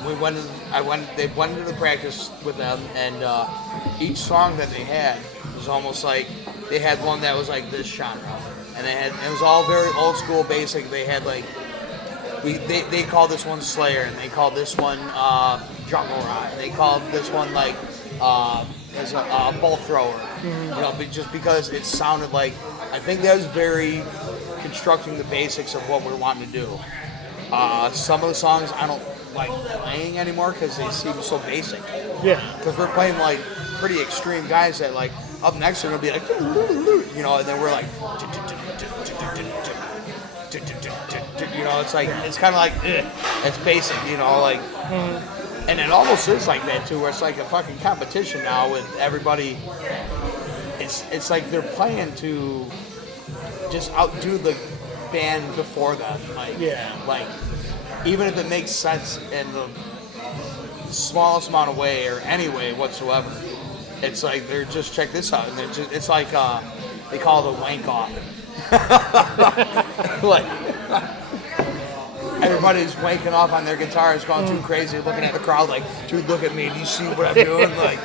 they went into the practice with them, and each song that they had was almost like they had one that was like this genre, and it was all very old school, basic. They had like they called this one Slayer, and they called this one Jungle Rot. They called this one like as a bolt thrower, you know, just because it sounded like. I think that was very constructing the basics of what we're wanting to do. Some of the songs I don't like playing anymore because they seem so basic. Yeah. Because we're playing like pretty extreme guys that like up next they're gonna be like, you know, and then we're like, you know, it's like it's kind of like it's basic, you know, like, and it almost is like that too, where it's like a fucking competition now with everybody. It's like they're playing to just outdo the band before them, like like even if it makes sense in the smallest amount of way or any way whatsoever. It's like they're just check this out, and they're just, it's like they call it a wank off. Like everybody's wanking off on their guitars, going too crazy, looking at the crowd like, dude, look at me, do you see what I'm doing? Like.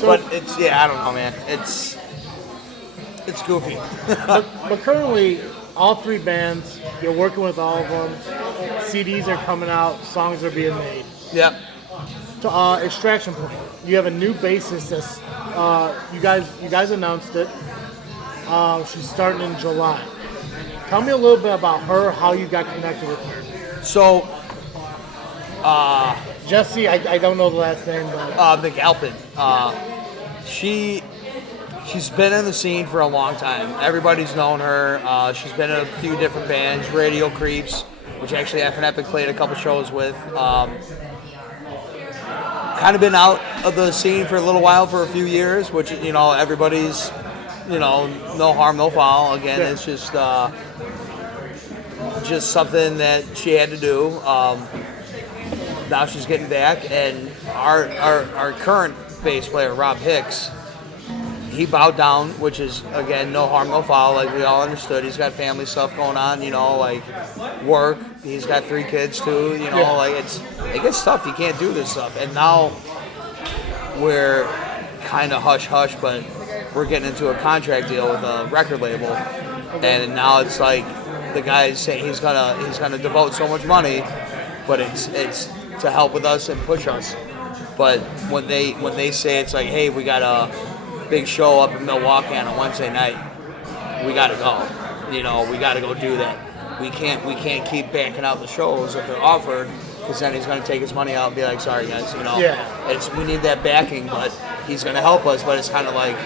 But it's I don't know, man. It's goofy. but currently, all three bands, you're working with all of them. CDs are coming out, songs are being made. Yep. So, Extraction Point, you have a new bassist. That's you guys announced it. She's starting in July. Tell me a little bit about her, how you got connected with her. So, Jessie, I don't know the last name, but McAlpin. She's been in the scene for a long time. Everybody's known her. She's been in a few different bands, Radio Creeps, which actually Ephin Epic played a couple shows with. Kind of been out of the scene for a little while, for a few years, which, you know, everybody's, you know, no harm, no foul. Again, it's just something that she had to do. Now she's getting back, and our current bass player, Rob Hicks, he bowed down, which is, again, no harm, no foul, like we all understood. He's got family stuff going on, you know, like work. He's got 3 kids too, you know, like it gets tough. You can't do this stuff. And now we're kind of hush-hush, but we're getting into a contract deal with a record label, and now it's like the guy's saying he's gonna devote so much money, but it's to help with us and push us. But when they say it's like, hey, we got a big show up in Milwaukee on a Wednesday night, we gotta go. You know, we gotta go do that. We can't keep backing out the shows if they're offered, because then he's gonna take his money out and be like, sorry guys, you know. We need that backing, but he's gonna help us. But it's kind of like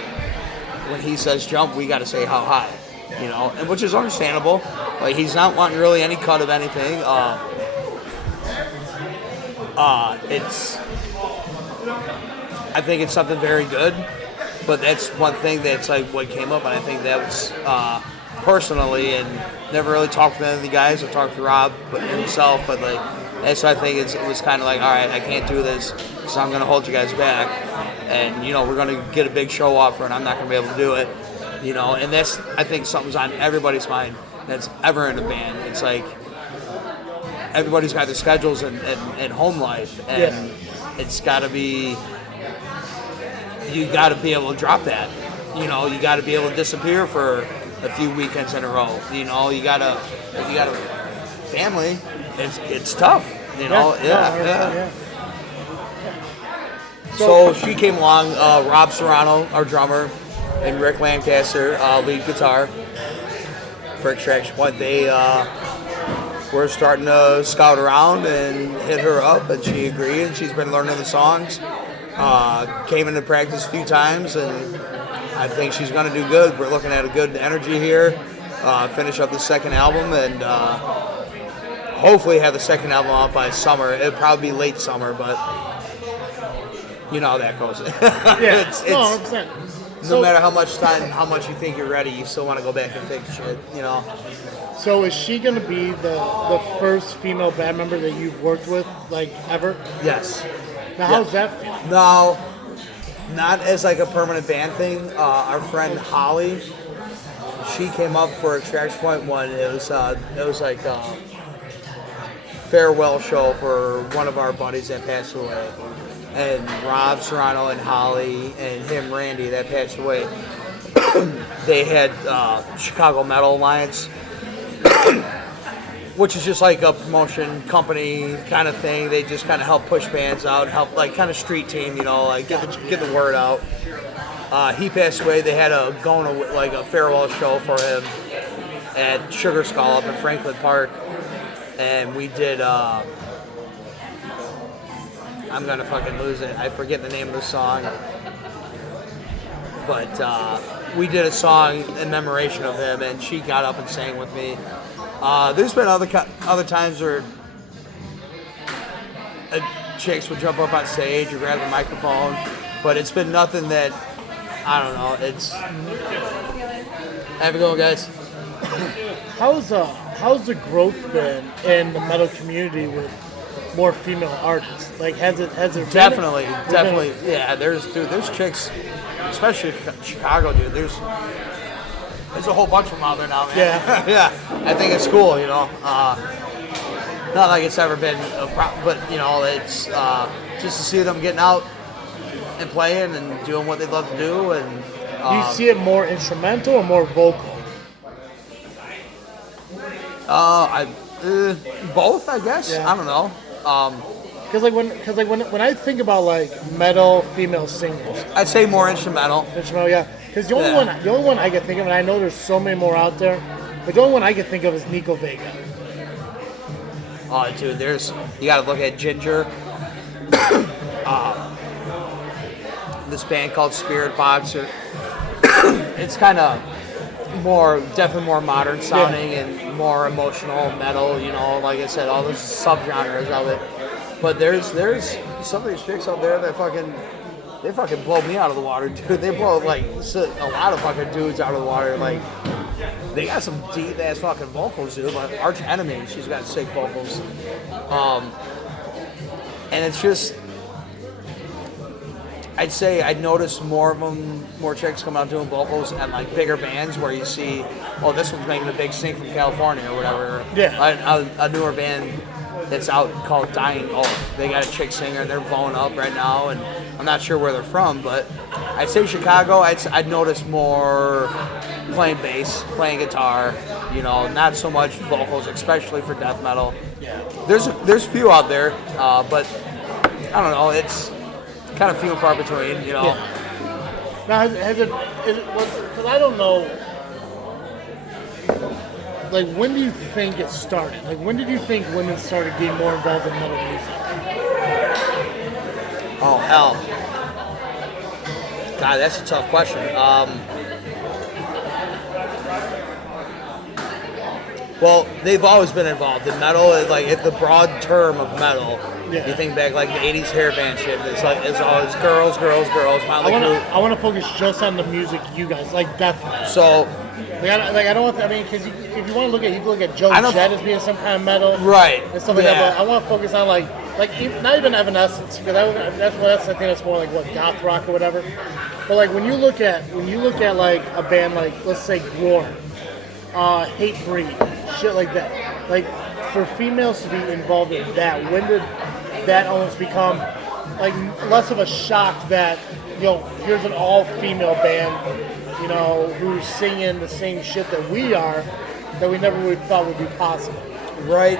when he says jump, we gotta say how high, you know, and which is understandable. Like, he's not wanting really any cut of anything. I think it's something very good, but that's one thing that's like what came up, and I think that was personally, and never really talked with any of the guys. I talked to Rob himself, but like And so I think it was kind of like, all right, I can't do this because I'm going to hold you guys back. And, you know, we're going to get a big show offer and I'm not going to be able to do it. You know, and that's, I think, something's on everybody's mind that's ever in a band. It's like everybody's got their schedules and home life. And it's got to be, you got to be able to drop that. You know, you got to be able to disappear for a few weekends in a row. You know, if you got a family, it's tough. You know, yeah. So she came along, Rob Serrano, our drummer, and Rick Lancaster, lead guitar for Extraction Point. They were starting to scout around and hit her up, and she agreed, and she's been learning the songs. Came into practice a few times, and I think she's going to do good. We're looking at a good energy here. Finish up the second album, and hopefully have the second album out by summer. It'll probably be late summer, but you know how that goes. Yeah, it's 100%. No matter how much you think you're ready, you still want to go back and fix shit, you know. So is she going to be the first female band member that you've worked with, like, ever? Yes. Now, how's that feel? No, not as like a permanent band thing. Our friend Holly, she came up for Extraction Point one. It was like a farewell show for one of our buddies that passed away. And Rob Serrano and Holly and him, Randy, that passed away, they had Chicago Metal Alliance, which is just like a promotion company kind of thing. They just kind of help push bands out, help like kind of street team, you know, like get the word out. He passed away. They had a farewell show for him at Sugar Skull up in Franklin Park, and we did. I'm gonna fucking lose it. I forget the name of the song, but we did a song in commemoration of him, and she got up and sang with me. There's been other times where chicks would jump up on stage or grab the microphone, but it's been nothing that, I don't know. It's have a go, guys. How's the growth been in the metal community with more female artists? Like, has there definitely, yeah. There's chicks, especially Chicago, dude. There's a whole bunch of them out there now, man. Yeah. Yeah. I think it's cool, you know. Not like it's ever been a problem, but you know, it's just to see them getting out and playing and doing what they love to do. And do you see it more instrumental or more vocal? Both, I guess. Yeah. I don't know. Because when I think about like metal female singers, I'd say more instrumental. Instrumental, yeah. Because the only one I can think of, and I know there's so many more out there, but the only one I can think of is Nico Vega. Oh, dude, you got to look at Ginger. This band called Spirit Box. It's kind of definitely more modern sounding and more emotional metal. You know, like I said, all the subgenres of it. But there's some of these chicks out there that fucking blow me out of the water, dude. They blow like a lot of fucking dudes out of the water. Like they got some deep ass fucking vocals, dude. Like Arch Enemy, she's got sick vocals. And it's just, I'd say I'd notice more chicks come out doing vocals at like bigger bands where you see, oh, this one's making a big stink from California or whatever. Yeah. A newer band that's out called Dying Oath. They got a chick singer and they're blowing up right now, and I'm not sure where they're from, but I'd say Chicago, I'd notice more playing bass, playing guitar, you know, not so much vocals, especially for death metal. Yeah. There's few out there, but I don't know, it's kind of few and far between, you know. Yeah. Now, because I don't know, like, when do you think it started? Like, when did you think women started getting more involved in metal music? Oh, hell. God, that's a tough question. Well, they've always been involved in metal. Like, if the broad term of metal, you think back like the 80s hair band shit, it's always girls, Motley Crue. I want to focus just on the music you guys, like death metal. So, I don't want. Because if you want to look at, you can look at Joe Jett as being some kind of metal, right? And stuff like that. But I want to focus on not even Evanescence, because I think that's more like what goth rock or whatever. But like when you look at like a band like, let's say, Gore, Hatebreed, shit like that. Like for females to be involved in that, when did that almost become like less of a shock that, here's an all-female band, who's singing the same shit that we are, that we never would thought would be possible. Right.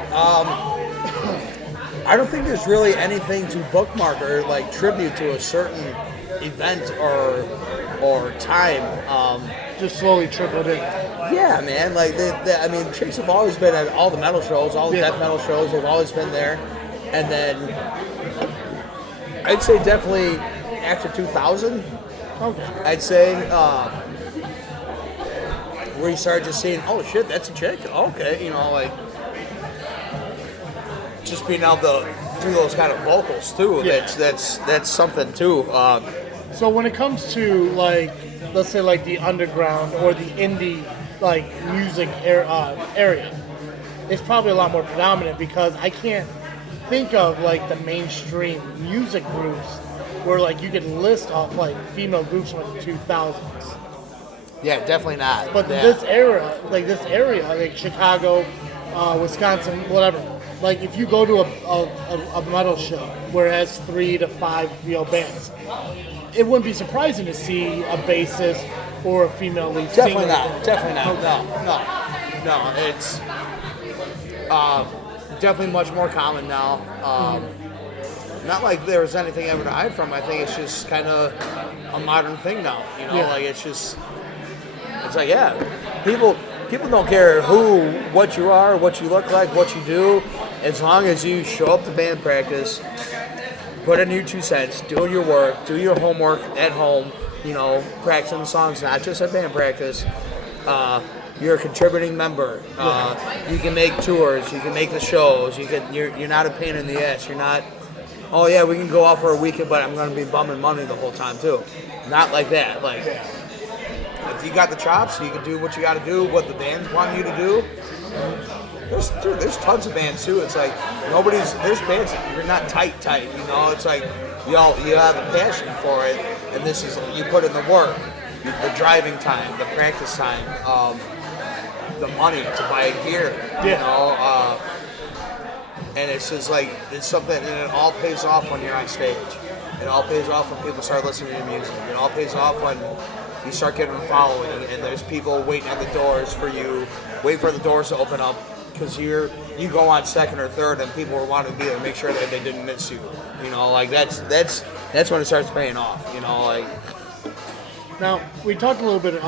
I don't think there's really anything to bookmark or like tribute to a certain event or time. Just slowly trickled in. Yeah, man. Like, Chicks have always been at all the metal shows, all the death metal shows. They've always been there. And then I'd say definitely after 2000. Okay. I'd say where you start just seeing, oh shit, that's a chick. Okay, just being able to do those kind of vocals too. Yeah. That's something too. So when it comes to like, let's say like the underground or the indie like music area, it's probably a lot more predominant, because I can't think of like the mainstream music groups where like you can list off like female groups from the 2000s. Yeah, definitely not. But this area, like Chicago, Wisconsin, whatever. Like if you go to a metal show where it has 3 to 5 female bands, it wouldn't be surprising to see a bassist or a female lead singer. Definitely not. No. It's definitely much more common now. Not like there's anything ever to hide from. I think it's just kind of a modern thing now. Like it's like, yeah, people don't care what you are, what you look like, what you do, as long as you show up to band practice, put in your 2 cents, do your work, do your homework at home, practicing the songs, not just at band practice. You're a contributing member. You can make tours, you can make the shows, you're not a pain in the ass. You're not, oh yeah, we can go out for a weekend, but I'm going to be bumming money the whole time too. Not like that. Like, if you got the chops, you can do what you got to do, what the band's want you to do. There's tons of bands too. It's like there's bands you're not tight. It's like you have a passion for it, and this is, you put in the work, the driving time, the practice time, the money to buy gear. And it's just like, it's something, and it all pays off when you're on stage. It all pays off when people start listening to your music. It all pays off when you start getting a following, and there's people waiting at the doors for you, wait for the doors to open up, because you go on second or third, and people are wanting to be there to make sure that they didn't miss you. Like that's when it starts paying off. Like. Now we talked a little bit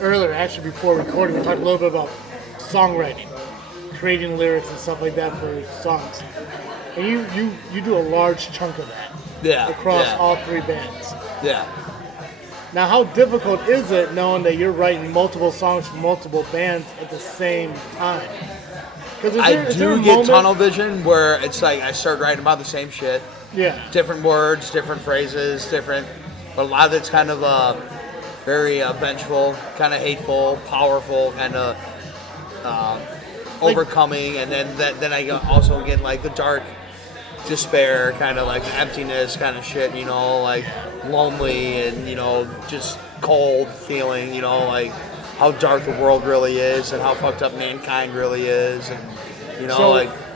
earlier, actually before recording, we talked a little bit about songwriting, creating lyrics and stuff like that for songs, and you do a large chunk of that. Yeah. Across all 3 bands. Yeah. Now, how difficult is it knowing that you're writing multiple songs for multiple bands at the same time? I do get tunnel vision where it's like I start writing about the same shit. Yeah. Different words, different phrases, but a lot of it's kind of very vengeful, kind of hateful, powerful, kind of overcoming, and then I also get like the dark despair, kind of like emptiness kind of shit, like lonely and, just cold feeling, like how dark the world really is and how fucked up mankind really is. And,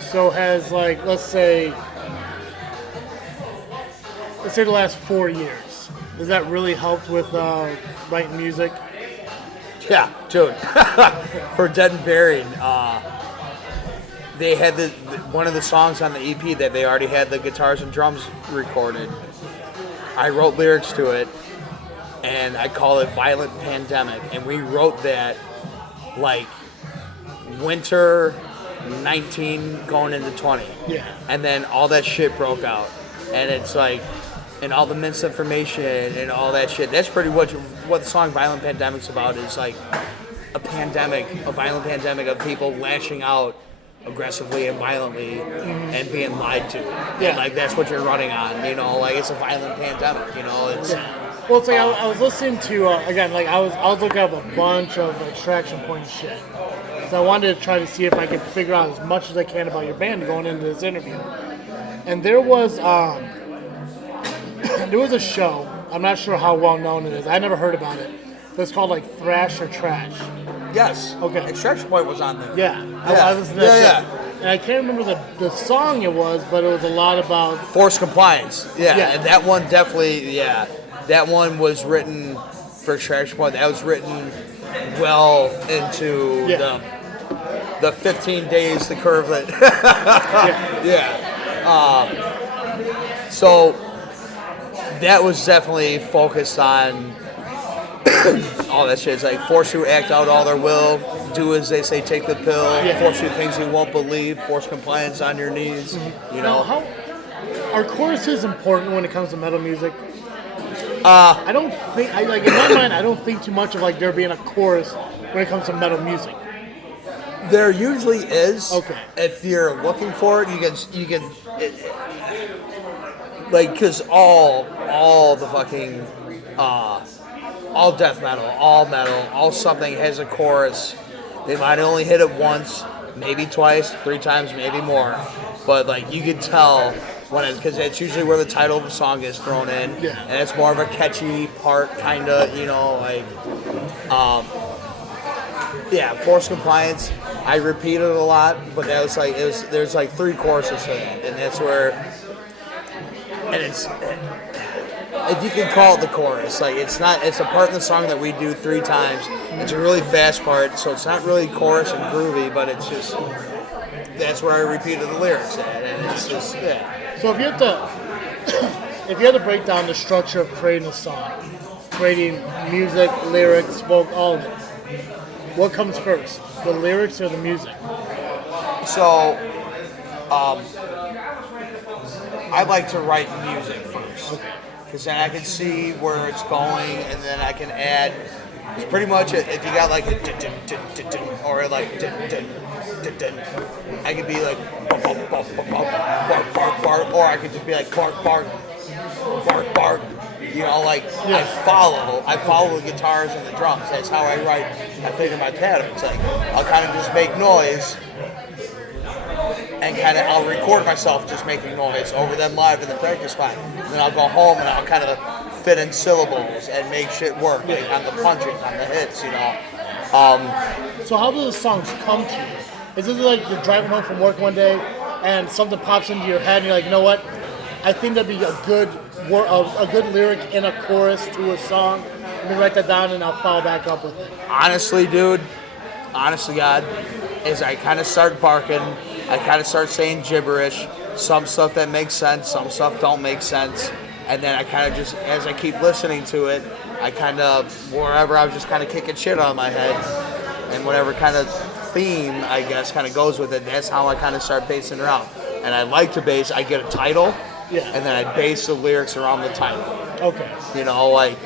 so has like, let's say the last 4 years, has that really helped with writing music? Yeah, dude. For Dead and Buried, they had one of the songs on the EP that they already had the guitars and drums recorded. I wrote lyrics to it, and I call it Violent Pandemic. And we wrote that like winter 19 going into 20. Yeah. And then all that shit broke out. And it's like, and all the misinformation and all that shit. That's pretty much what the song Violent Pandemic's about, is like a violent pandemic of people lashing out aggressively and violently and being lied to. Yeah. And like that's what you're running on, like it's a violent pandemic, it's Well, it's like I was listening to again, like I was looking up a bunch of extraction point shit. So I wanted to try to see if I could figure out as much as I can about your band going into this interview. And there was there was a show. I'm not sure how well known it is. I never heard about it. But it's called like Thrash or Trash. Yes. Okay. Extraction Point was on there. Yeah. I listened to that show. Yeah. And I can't remember the song it was, but it was a lot about Forced compliance. Yeah. And that one definitely. Yeah. That one was written for Extraction Point. That was written well into the 15 days to curve it. So that was definitely focused on all that shit. It's like force you to act out all their will, do as they say, take the pill, force you to things you won't believe, force compliance on your knees. Mm-hmm. You know. Now, are choruses important when it comes to metal music? I don't think, in my mind, I don't think too much of like there being a chorus when it comes to metal music. There usually is. Okay. If you're looking for it, you can, like, because all the fucking, all death metal, all something has a chorus. They might only hit it once, maybe twice, 3 times, maybe more. But like you can tell when because it's usually where the title of the song is thrown in, and it's more of a catchy part, kind of, you know, like, forced compliance. I repeat it a lot, but that was like there's like 3 choruses to that, and that's where, and it's. If you can call it the chorus, like it's a part in the song that we do 3 times. It's a really fast part, so it's not really chorus and groovy, but it's just, that's where I repeated the lyrics at, and it's just, So if you had to break down the structure of creating a song, creating music, lyrics, all of it, what comes first, the lyrics or the music? So, I like to write music first. Okay. Because then I can see where it's going, and then I can add. It's pretty much if you got like a or like I could be like bark bark bark, or I could just be like bark bark bark bark. You know, like I follow the guitars and the drums. That's how I write. I figure my pattern. It's like I'll kind of just make noise. And I'll record myself just making noise over them live in the practice spot. And then I'll go home and I'll kind of fit in syllables and make shit work, like on the punches, on the hits, you know. So how do the songs come to you? Is it like you're driving home from work one day and something pops into your head and you're like, you know what? I think that'd be a good lyric in a chorus to a song. Let me write that down and I'll follow back up with it. Honestly, dude, honestly, God, is I kind of start barking. I kind of start saying gibberish, some stuff that makes sense, some stuff don't make sense, and then I kind of just, as I keep listening to it, I kind of, wherever I was just kind of kicking shit on my head, and whatever kind of theme, I guess, kind of goes with it, that's how I kind of start basing it around. And I like to base, I get a title, and then I base the lyrics around the title. Okay. You know, like...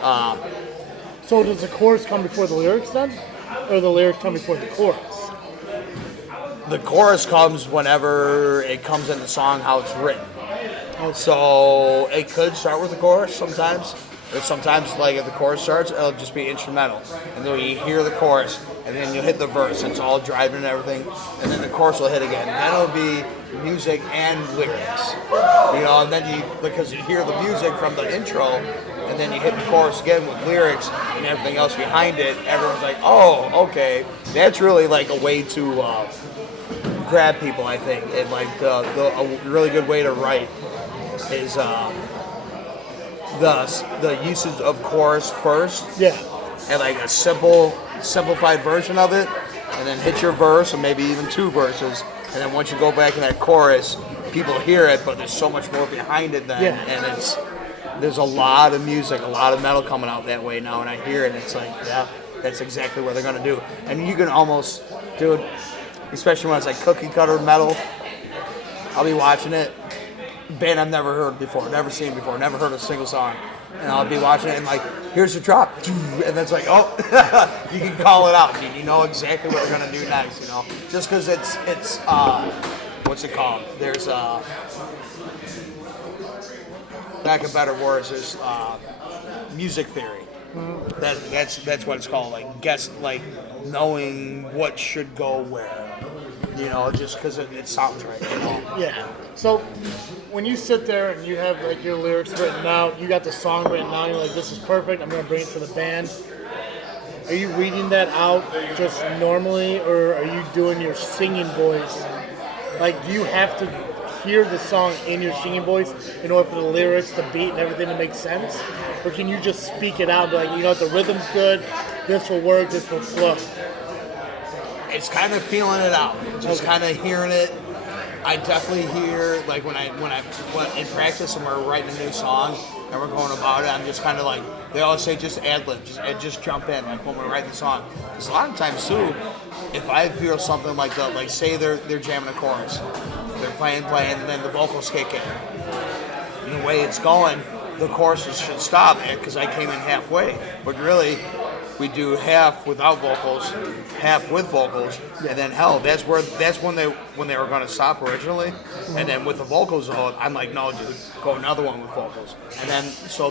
So does the chorus come before the lyrics then? Or the lyrics come before the chorus? The chorus comes whenever it comes in the song, how it's written. Okay. So it could start with the chorus sometimes. Or sometimes, like, if the chorus starts, it'll just be instrumental. And then you hear the chorus, and then you hit the verse. It's all driving and everything. And then the chorus will hit again. And then it'll be music and lyrics. You know, and then because you hear the music from the intro, and then you hit the chorus again with lyrics and everything else behind it, everyone's like, oh, okay. That's really, like, a way to... grab people, I think, and like a really good way to write is the usage of chorus first, and like a simplified version of it, and then hit your verse, or maybe even 2 verses, and then once you go back in that chorus, people hear it, but there's so much more behind it then, and there's a lot of music, a lot of metal coming out that way now, and I hear it, and it's like, yeah, that's exactly what they're gonna do, and you can almost, dude. Especially when it's like cookie cutter metal, I'll be watching it. Band I've never heard before, never seen before, never heard a single song. And I'll be watching it and like, here's the drop. And it's like, oh, you can call it out. You know exactly what they're going to do next, you know. Just because it's what's it called? There's lack of better words, is music theory. That's what it's called. Like knowing what should go where. Just because it sounds right. Yeah. So when you sit there and you have like your lyrics written out, you got the song written out, you're like, this is perfect, I'm going to bring it to the band. Are you reading that out just normally, or are you doing your singing voice? Like, do you have to hear the song in your singing voice in order for the lyrics, the beat, and everything to make sense? Or can you just speak it out, like, the rhythm's good, this will work, this will flow? It's kind of feeling it out, just kind of hearing it. I definitely hear, like, when in practice and we're writing a new song and we're going about it, I'm just kind of like, they always say just ad-lib, just jump in, like when we're writing the song. Because a lot of times too, if I feel something like that, like say they're jamming a chorus, they're playing, and then the vocals kick in. And the way it's going, the choruses should stop because I came in halfway. But really, we do half without vocals, half with vocals, and then that's when they were going to stop originally, and then with the vocals on, I'm like, no, dude, go another one with vocals, and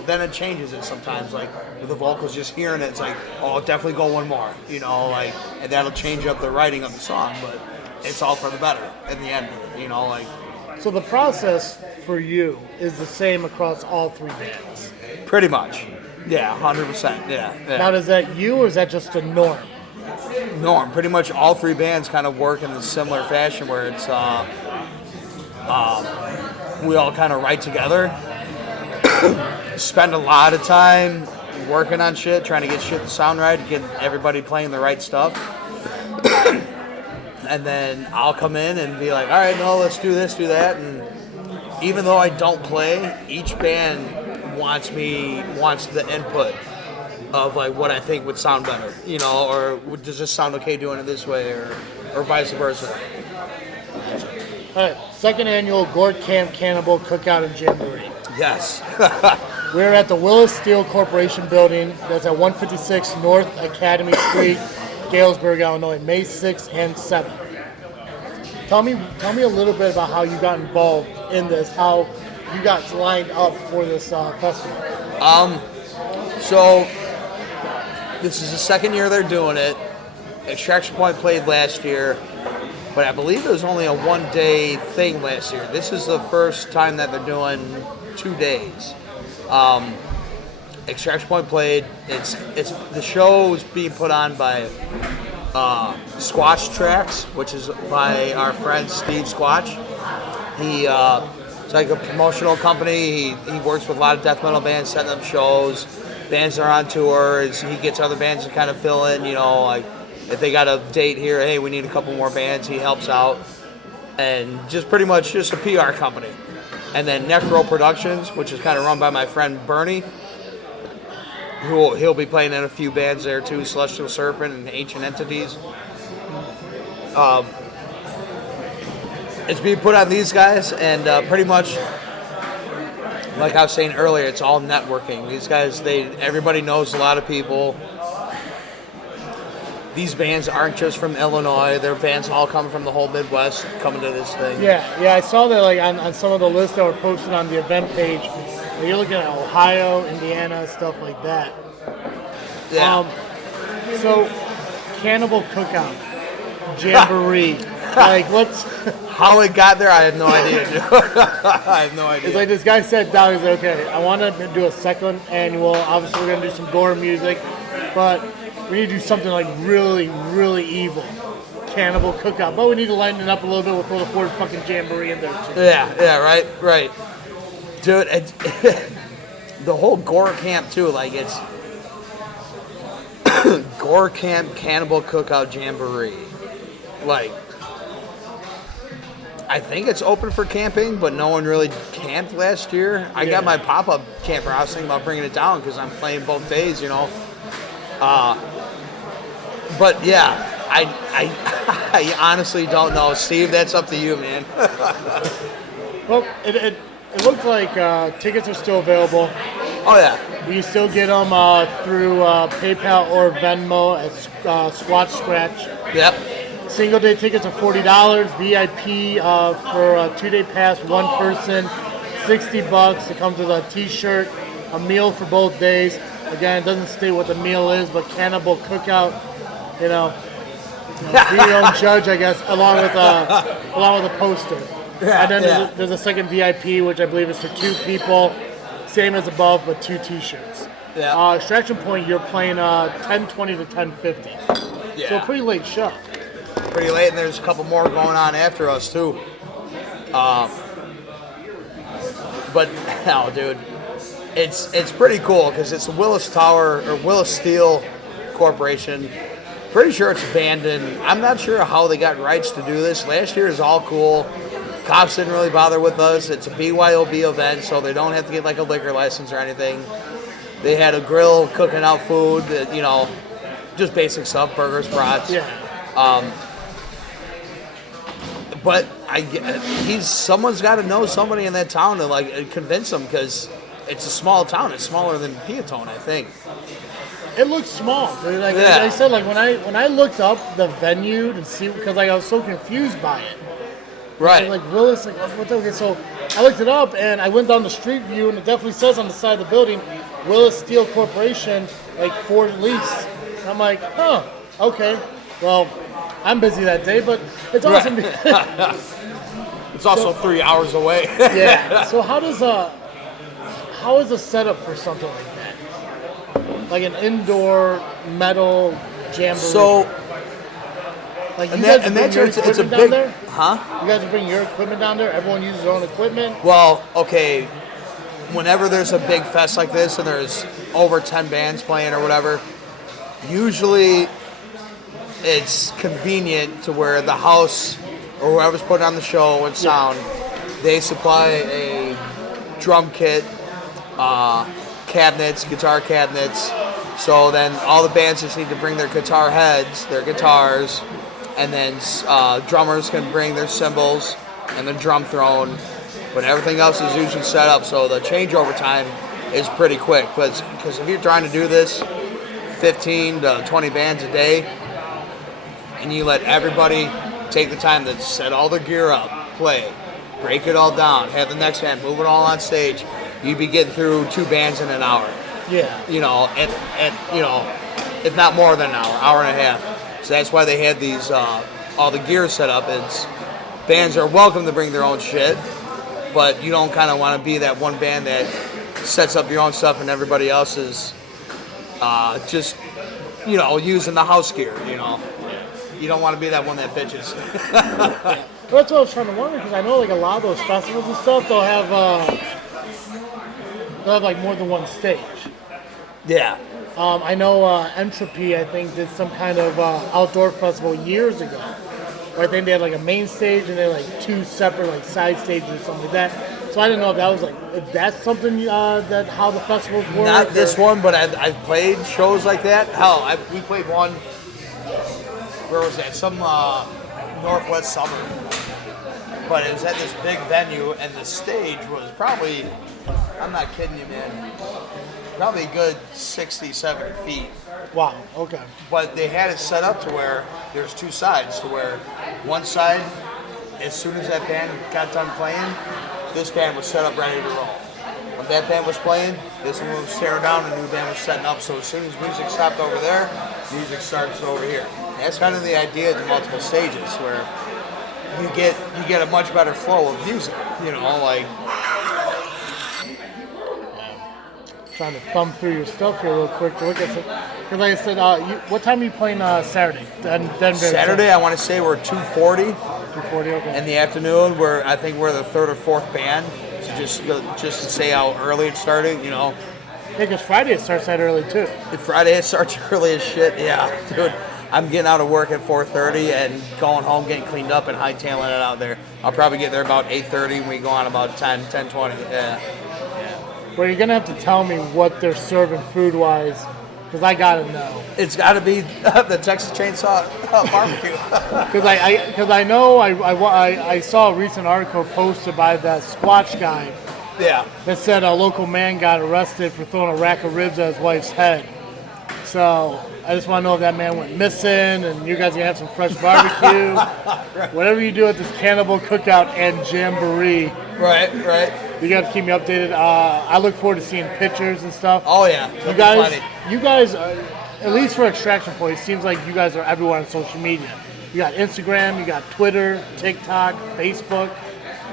then it changes it sometimes, like with the vocals, just hearing it, it's like, oh, definitely go one more, and that'll change up the writing of the song, but it's all for the better in the end, like. So the process for you is the same across all three bands? Pretty much. Yeah, 100%. Yeah. Now, is that you, or is that just a norm? Norm. Pretty much all three bands kind of work in a similar fashion where it's we all kind of write together, spend a lot of time working on shit, trying to get shit to sound right, get everybody playing the right stuff. And then I'll come in and be like, all right, no, let's do this, do that. And even though I don't play, each band wants the input of like what I think would sound better, or does this sound okay doing it this way, or vice versa. All right, second annual Gourd Camp Cannibal Cookout and Jamboree. Yes. We're at the Willis Steel Corporation building. That's at 156 North Academy Street, Galesburg, Illinois, May 6th and 7th. Tell me a little bit about how you got involved in this, how you got lined up for this festival. So this is the second year they're doing it. Extraction Point played last year, but I believe it was only a one-day thing last year. This is the first time that they're doing 2 days. Extraction Point played. It's the show is being put on by Squatch Tracks, which is by our friend Steve Squatch. It's like a promotional company. He works with a lot of death metal bands, setting up shows. Bands are on tour. He gets other bands to kind of fill in, like if they got a date here, hey, we need a couple more bands, he helps out. And just pretty much just a PR company. And then Necro Productions, which is kind of run by my friend Bernie, he'll be playing in a few bands there too, Celestial Serpent and Ancient Entities. It's being put on these guys, and pretty much, like I was saying earlier, it's all networking. These guys, everybody knows a lot of people. These bands aren't just from Illinois. Their bands all come from the whole Midwest coming to this thing. Yeah, I saw that like on some of the lists that were posted on the event page. You're looking at Ohio, Indiana, stuff like that. Yeah. So, Cannibal Cookout, Jamboree, like what's... How it got there, I have no idea. I have no idea. It's like this guy sat down, he's like, okay, I want to do a second annual. Obviously, we're going to do some gore music, but we need to do something like really, really evil. Cannibal Cookout. But we need to lighten it up a little bit with a little word fucking Jamboree in there, too. Yeah, right. Dude, the whole gore camp, too, like, it's Gore Camp Cannibal Cookout Jamboree. Like, I think it's open for camping, but no one really camped last year. I got my pop-up camper. I was thinking about bringing it down because I'm playing both days, But yeah, I honestly don't know. Steve, that's up to you, man. Well, it looks like tickets are still available. Oh, yeah. You can still get them through PayPal or Venmo at Squatch Scratch. Yep. Single day tickets are $40. VIP for a 2-day pass, one person, $60. It comes with a T-shirt, a meal for both days. Again, it doesn't state what the meal is, but cannibal cookout. You know, be your own judge, I guess, along with a poster. Yeah, and then there's a second VIP, which I believe is for 2 people, same as above, but 2 T-shirts. Yeah. Extraction Point, you're playing 10:20 to 10:50. Yeah. So a pretty late show. Pretty late, and there's a couple more going on after us too. But no, dude, it's pretty cool because it's a Willis Tower or Willis Steel Corporation. Pretty sure it's abandoned. I'm not sure how they got rights to do this. Last year is all cool. Cops didn't really bother with us. It's a BYOB event, so they don't have to get like a liquor license or anything. They had a grill cooking out food, that, you know, just basic stuff, burgers, brats. Yeah. But someone's got to know somebody in that town to like convince them because it's a small town. It's smaller than Peatone, I think. It looks small, dude. Like I said, like when I looked up the venue to see, because like I was so confused by it. Right. Like Willis, like what the, okay, so I looked it up and I went down the street view and it definitely says on the side of the building, Willis Steel Corporation, like for lease. And I'm like, oh, okay. Well, I'm busy that day, but it's awesome. Right. It's also 3 hours away. Yeah. So how is the setup for something like that? Like an indoor metal jamboree. So, like and that's it's a big, there? huh? You guys are bringing your equipment down there? Everyone uses their own equipment? Well, okay. Whenever there's a big fest like this and there's over 10 bands playing or whatever, usually it's convenient to where the house or whoever's putting on the show and sound, they supply a drum kit, cabinets, guitar cabinets. So then all the bands just need to bring their guitar heads, their guitars, and then drummers can bring their cymbals and the drum throne. But everything else is usually set up, so the changeover time is pretty quick. Because if you're trying to do this 15 to 20 bands a day, and you let everybody take the time to set all their gear up, play, break it all down, have the next band move it all on stage, you'd be getting through 2 bands in an hour. Yeah. You know, and you know, if not more than an hour and a half. So that's why they had these all the gear set up. It's bands are welcome to bring their own shit, but you don't kind of want to be that one band that sets up your own stuff and everybody else is just, you know, using the house gear. You know, you don't want to be that one that bitches. Well, that's what I was trying to wonder, because I know like a lot of those festivals and stuff, they'll have like more than one stage. Yeah. I know Entropy, I think, did some kind of outdoor festival years ago. Where I think they had like a main stage and they had like 2 separate like side stages or something like that. So I didn't know if that was like, if that's something that how the festivals work. Not this one, but I've played shows like that. Hell, we played one. Where was that? Some Northwest Summer. But it was at this big venue, and the stage was probably, I'm not kidding you, man, probably a good 60, 70 feet. Wow, okay. But they had it set up to where there's 2 sides, to where one side, as soon as that band got done playing, this band was set up ready to roll. When that band was playing, this one was tearing down, and the new band was setting up, so as soon as music stopped over there, music starts over here. And that's kind of the idea of the multiple stages, where you get a much better flow of music, you know, like. Trying to thumb through your stuff here real quick to look at some. Because like I said, what time are you playing Saturday? Saturday, I want to say we're 2:40. 2:40, okay. In the afternoon, I think we're the 3rd or 4th band. So just to say how early it started, you know. Yeah, because Friday it starts that early too. Friday it starts early as shit, yeah, dude. I'm getting out of work at 4:30 and going home, getting cleaned up and hightailing it out there. I'll probably get there about 8:30 and we go on about 10:20, yeah. Well, you're going to have to tell me what they're serving food-wise, because I got to know. It's got to be the Texas Chainsaw Barbecue. Because I know I saw a recent article posted by that Squatch guy. Yeah. That said a local man got arrested for throwing a rack of ribs at his wife's head. So I just want to know if that man went missing and you guys are going to have some fresh barbecue. Whatever you do at this cannibal cookout and jamboree. Right. You guys keep me updated. I look forward to seeing pictures and stuff. Oh, yeah. You guys, at least for Extraction Point, it seems like you guys are everywhere on social media. You got Instagram, you got Twitter, TikTok, Facebook.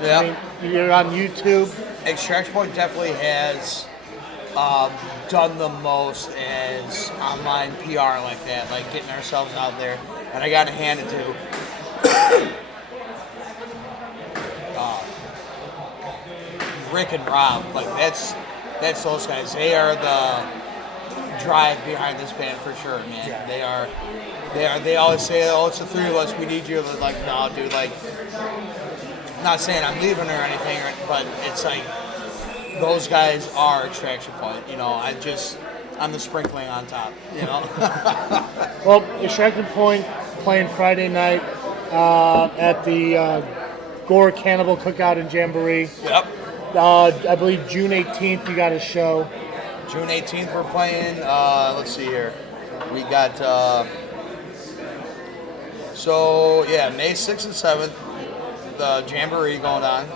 Yeah. I mean, you're on YouTube. Extraction Point definitely has done the most as online PR like that, like getting ourselves out there. And I got to hand it to Rick and Rob. Like that's those guys. They are the drive behind this band for sure, man. Yeah. They always say, "Oh, it's the three of us. We need you." But like, no, dude. Like, not saying I'm leaving or anything, but it's like those guys are Extraction Point. You know, I'm the sprinkling on top. You know. Well, Extraction Point playing Friday night at the Gore Cannibal Cookout and Jamboree. Yep. I believe June 18th you got a show. June 18th we're playing. Let's see here. We got May 6th and 7th, the Jamboree going on.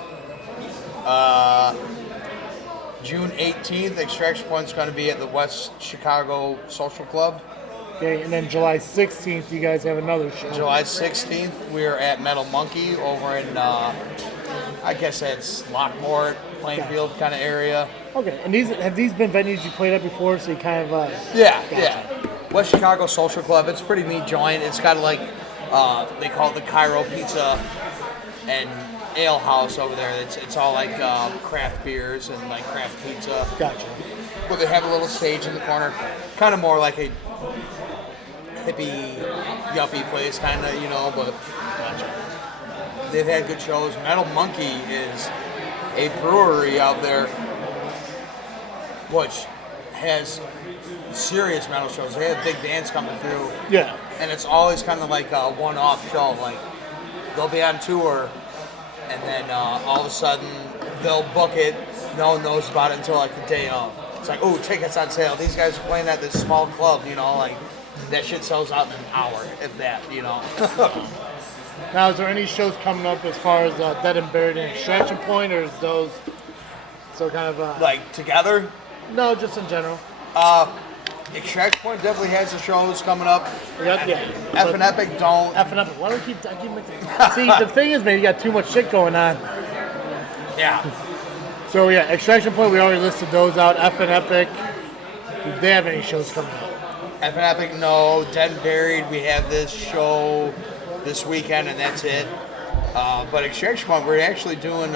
June 18th, Extraction Point's going to be at the West Chicago Social Club. Okay, and then July 16th you guys have another show. July 16th, we're at Metal Monkey over in, I guess that's Lockport, Plainfield kind of area. Okay, and have these been venues you played at before, so you kind of... Yeah. West Chicago Social Club, it's a pretty neat joint. It's kind of like, they call it the Cairo Pizza and Ale House over there. It's all like craft beers and like craft pizza. Gotcha. But they have a little stage in the corner, kind of more like a hippie, yuppie place, kind of, you know, but they've had good shows. Metal Monkey is a brewery out there which has serious metal shows. They have big bands coming through. Yeah. And it's always kind of like a one-off show. Like, they'll be on tour, and then all of a sudden, they'll book it. No one knows about it until, like, the day of. It's like, ooh, tickets on sale. These guys are playing at this small club, you know, like, that shit sells out in an hour, if that, you know. Now, is there any shows coming up as far as Dead and Buried and Extraction Point, or is those so kind of... like, together? No, just in general. Extraction Point definitely has the shows coming up. Yeah. Ephin Epic don't. Ephin Epic. Why do I keep mixing? See, the thing is, man, you got too much shit going on. Yeah. So, yeah, Extraction Point, we already listed those out. Ephin Epic. Do they have any shows coming up? Ephin Epic, no. Dead and Buried, we have this show this weekend, and that's it. But Extraction Point, we're actually doing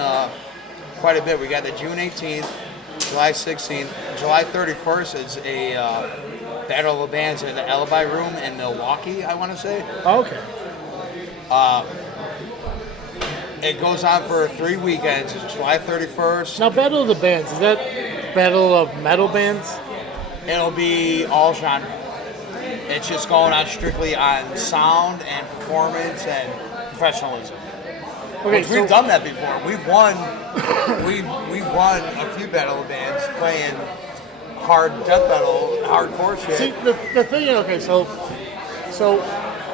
quite a bit. We got the June 18th, July 16th. July 31st is a Battle of the Bands in the Alibi Room in Milwaukee, I want to say. Oh, okay. It goes on for 3 weekends. It's July 31st. Now, Battle of the Bands, is that Battle of Metal Bands? It'll be all genre. It's just going on strictly on sound and performance and professionalism. Okay, We've done that before. We've won a few Battle of Bands playing hard death metal, hardcore shit. See, the thing is, okay, so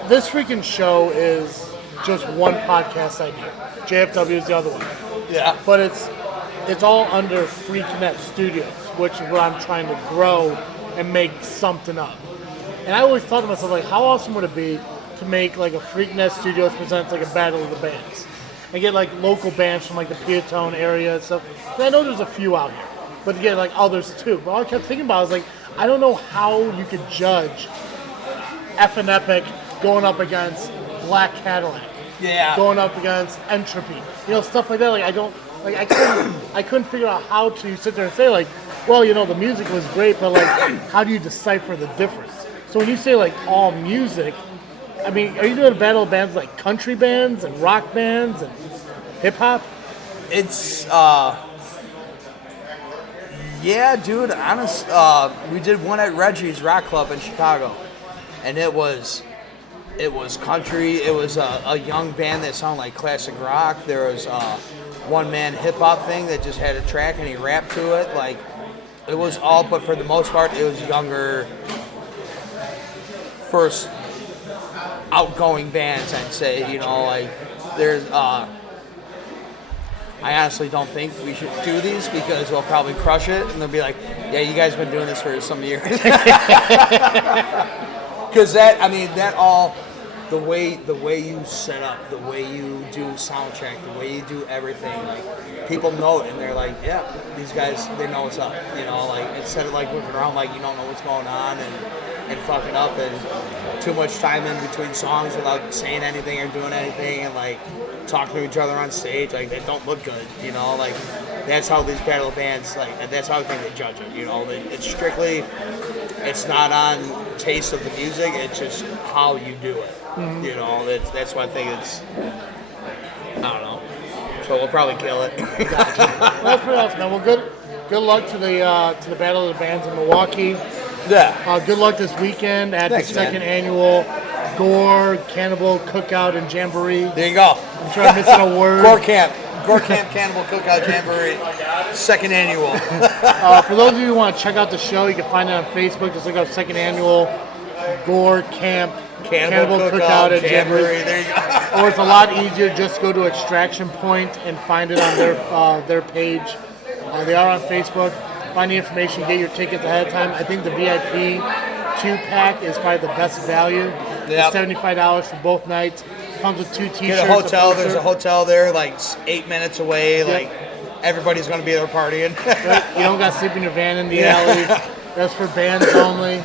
this freaking show is just one podcast idea. JFW is the other one. Yeah. But it's all under Freakin Studios, which is what I'm trying to grow and make something up. And I always thought to myself, like, how awesome would it be to make like a Freakin Studios presents like a Battle of the Bands and get like local bands from like the Peatone area and stuff. And I know there's a few out here, but to get like others too. But all I kept thinking about was like, I don't know how you could judge Ephin Epic going up against Black Cadillac. Yeah. Going up against Entropy. You know, stuff like that. Like I couldn't figure out how to sit there and say like, well, you know, the music was great, but like, how do you decipher the difference? So when you say like all music, I mean, are you doing a battle of bands like country bands and rock bands and hip hop? It's yeah, dude. Honest, we did one at Reggie's Rock Club in Chicago, and it was country. It was a young band that sounded like classic rock. There was a one-man hip-hop thing that just had a track and he rapped to it. Like, it was all, but for the most part, it was younger first outgoing bands, I'd say. You know, like there's. I honestly don't think we should do these because we'll probably crush it, and they'll be like, "Yeah, you guys have been doing this for some years." Because that all, the way you set up, the way you do sound check, the way you do everything, like people know it, and they're like, "Yeah, these guys, they know what's up." You know, like instead of like looking around like you don't know what's going on and fucking up and too much time in between songs without saying anything or doing anything and like talking to each other on stage, like they don't look good, you know, like that's how these battle bands, like that's how I think they judge it, you know, it's strictly, it's not on taste of the music, it's just how you do it, you know, that's why I think it's, I don't know, so we'll probably kill it. Gotcha. Well, that's pretty awesome, man. Well, good luck to the Battle of the Bands in Milwaukee. Yeah. Good luck this weekend at the second annual Gore Cannibal Cookout and Jamboree. There you go. I'm sure I'm missing a word. Gore Camp Cannibal Cookout Jamboree, second annual. For those of you who want to check out the show, you can find it on Facebook. Just look up second annual Gore Camp Cannibal Cookout and Jamboree. There you go. Or it's a lot easier, just go to Extraction Point and find it on their page. They are on Facebook. Find the information, get your tickets ahead of time. I think the VIP 2-pack is probably the best value. Yep. It's $75 for both nights. Comes with 2 T-shirts. Get a hotel. There's a hotel there, like 8 minutes away. Yep. Like everybody's going to be there partying. You don't got to sleep in your van in the alley. That's for bands only.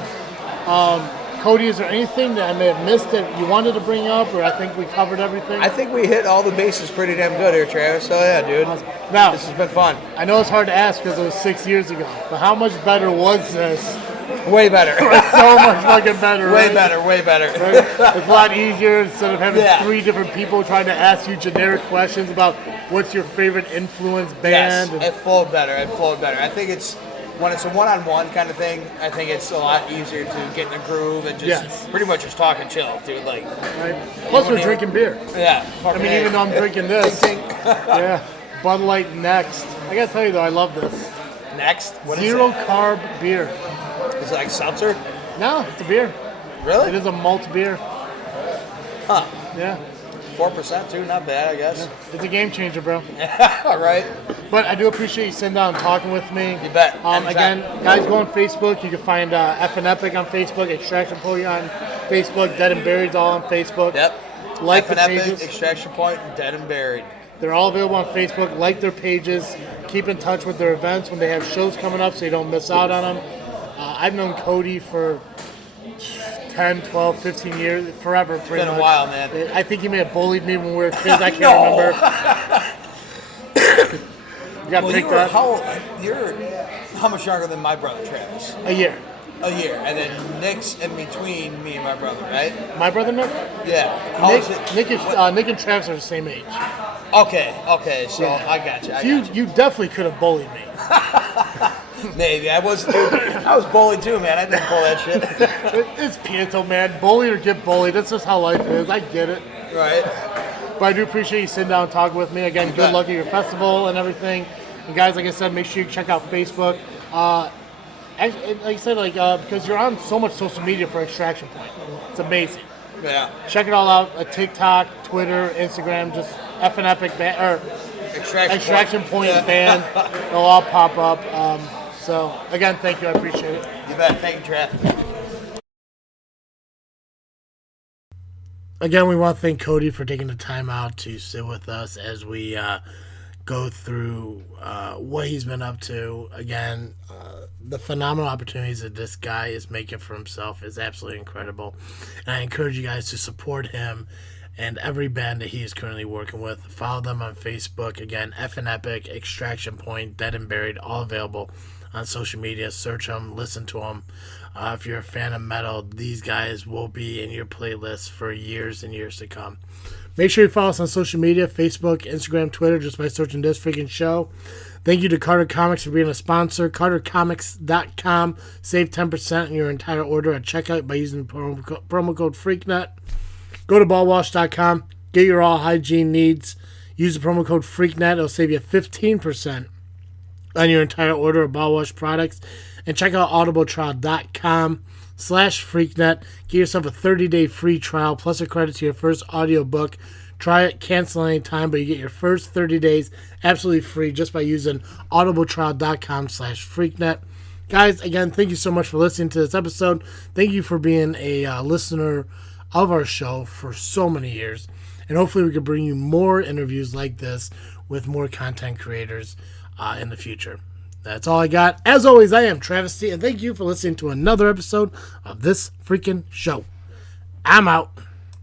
Cody, is there anything that I may have missed that you wanted to bring up, or I think we covered everything? I think we hit all the bases pretty damn good here, Travis. So yeah, dude. Awesome. Now, this has been fun. I know it's hard to ask because it was 6 years ago, but how much better was this? Way better. So much fucking better, Way right? better, way better. Right? It's a lot easier instead of having 3 different people trying to ask you generic questions about what's your favorite influence band. Yes, it flowed better. I think it's, when it's a one-on-one kind of thing, I think it's a lot easier to get in the groove and just pretty much just talk and chill, dude. Like, right? Plus, we're drinking beer. Yeah. I mean, even though I'm drinking this. Yeah. Bud Light Next. I gotta tell you, though, I love this. Next? What is Zero it? carb beer. Is it like seltzer? No, it's a beer. Really? It is a malt beer. Huh. Yeah. 4% too, not bad, I guess. Yeah. It's a game changer, bro. All right. But I do appreciate you sitting down and talking with me. You bet. Again, guys, go on Facebook. You can find Ephin Epic on Facebook, Extraction Point on Facebook, Dead and Buried's all on Facebook. Yep. Like Ephin the pages. Epic, Extraction Point, Dead and Buried. They're all available on Facebook. Like their pages. Keep in touch with their events when they have shows coming up so you don't miss out on them. I've known Cody for 10, 12, 15 years, forever. It's been a while, man. I think he may have bullied me when we were kids. I can't remember. You got picked up. How much younger than my brother, Travis? A year. A year. And then Nick's in between me and my brother, right? My brother, Nick? Yeah. Nick and Travis are the same age. Okay, so yeah. I got you. You definitely could have bullied me. Maybe. I was bullied too, man. I didn't pull that shit. It's Pietro, man. Bully or get bullied. That's just how life is. I get it. Right. But I do appreciate you sitting down and talking with me. Again, good luck at your festival and everything. And guys, like I said, make sure you check out Facebook. Like I said, because you're on so much social media for Extraction Point. It's amazing. Yeah. Check it all out. TikTok, Twitter, Instagram, just Ephin Epic band or Extraction Point band. They'll all pop up. So again, thank you. I appreciate it. You bet. Thank you, Trev. Again, we want to thank Cody for taking the time out to sit with us as we go through what he's been up to. Again, the phenomenal opportunities that this guy is making for himself is absolutely incredible. And I encourage you guys to support him and every band that he is currently working with. Follow them on Facebook. Again, Ephin Epic, Extraction Point, Dead and Buried, all available on social media. Search them, listen to them. If you're a fan of metal, these guys will be in your playlist for years and years to come. Make sure you follow us on social media, Facebook, Instagram, Twitter, just by searching This Freakin' Show. Thank you to Carter Comics for being a sponsor. CarterComics.com. Save 10% on your entire order at checkout by using the promo code FreakNet. Go to ballwash.com. Get your all hygiene needs. Use the promo code FreakNet. It'll save you 15% on your entire order of Ball Wash products. And check out audibletrial.com. audiobook.com/freaknet. Get yourself a 30-day free trial plus a credit to your first audiobook. Try it, cancel anytime, but you get your first 30 days absolutely free just by using audibletrial.com/freaknet. Guys, again, thank you so much for listening to this episode. Thank you for being a listener of our show for so many years. And hopefully we can bring you more interviews like this with more content creators in the future. That's all I got. As always, I am Travesty, and thank you for listening to another episode of This Freakin' Show. I'm out.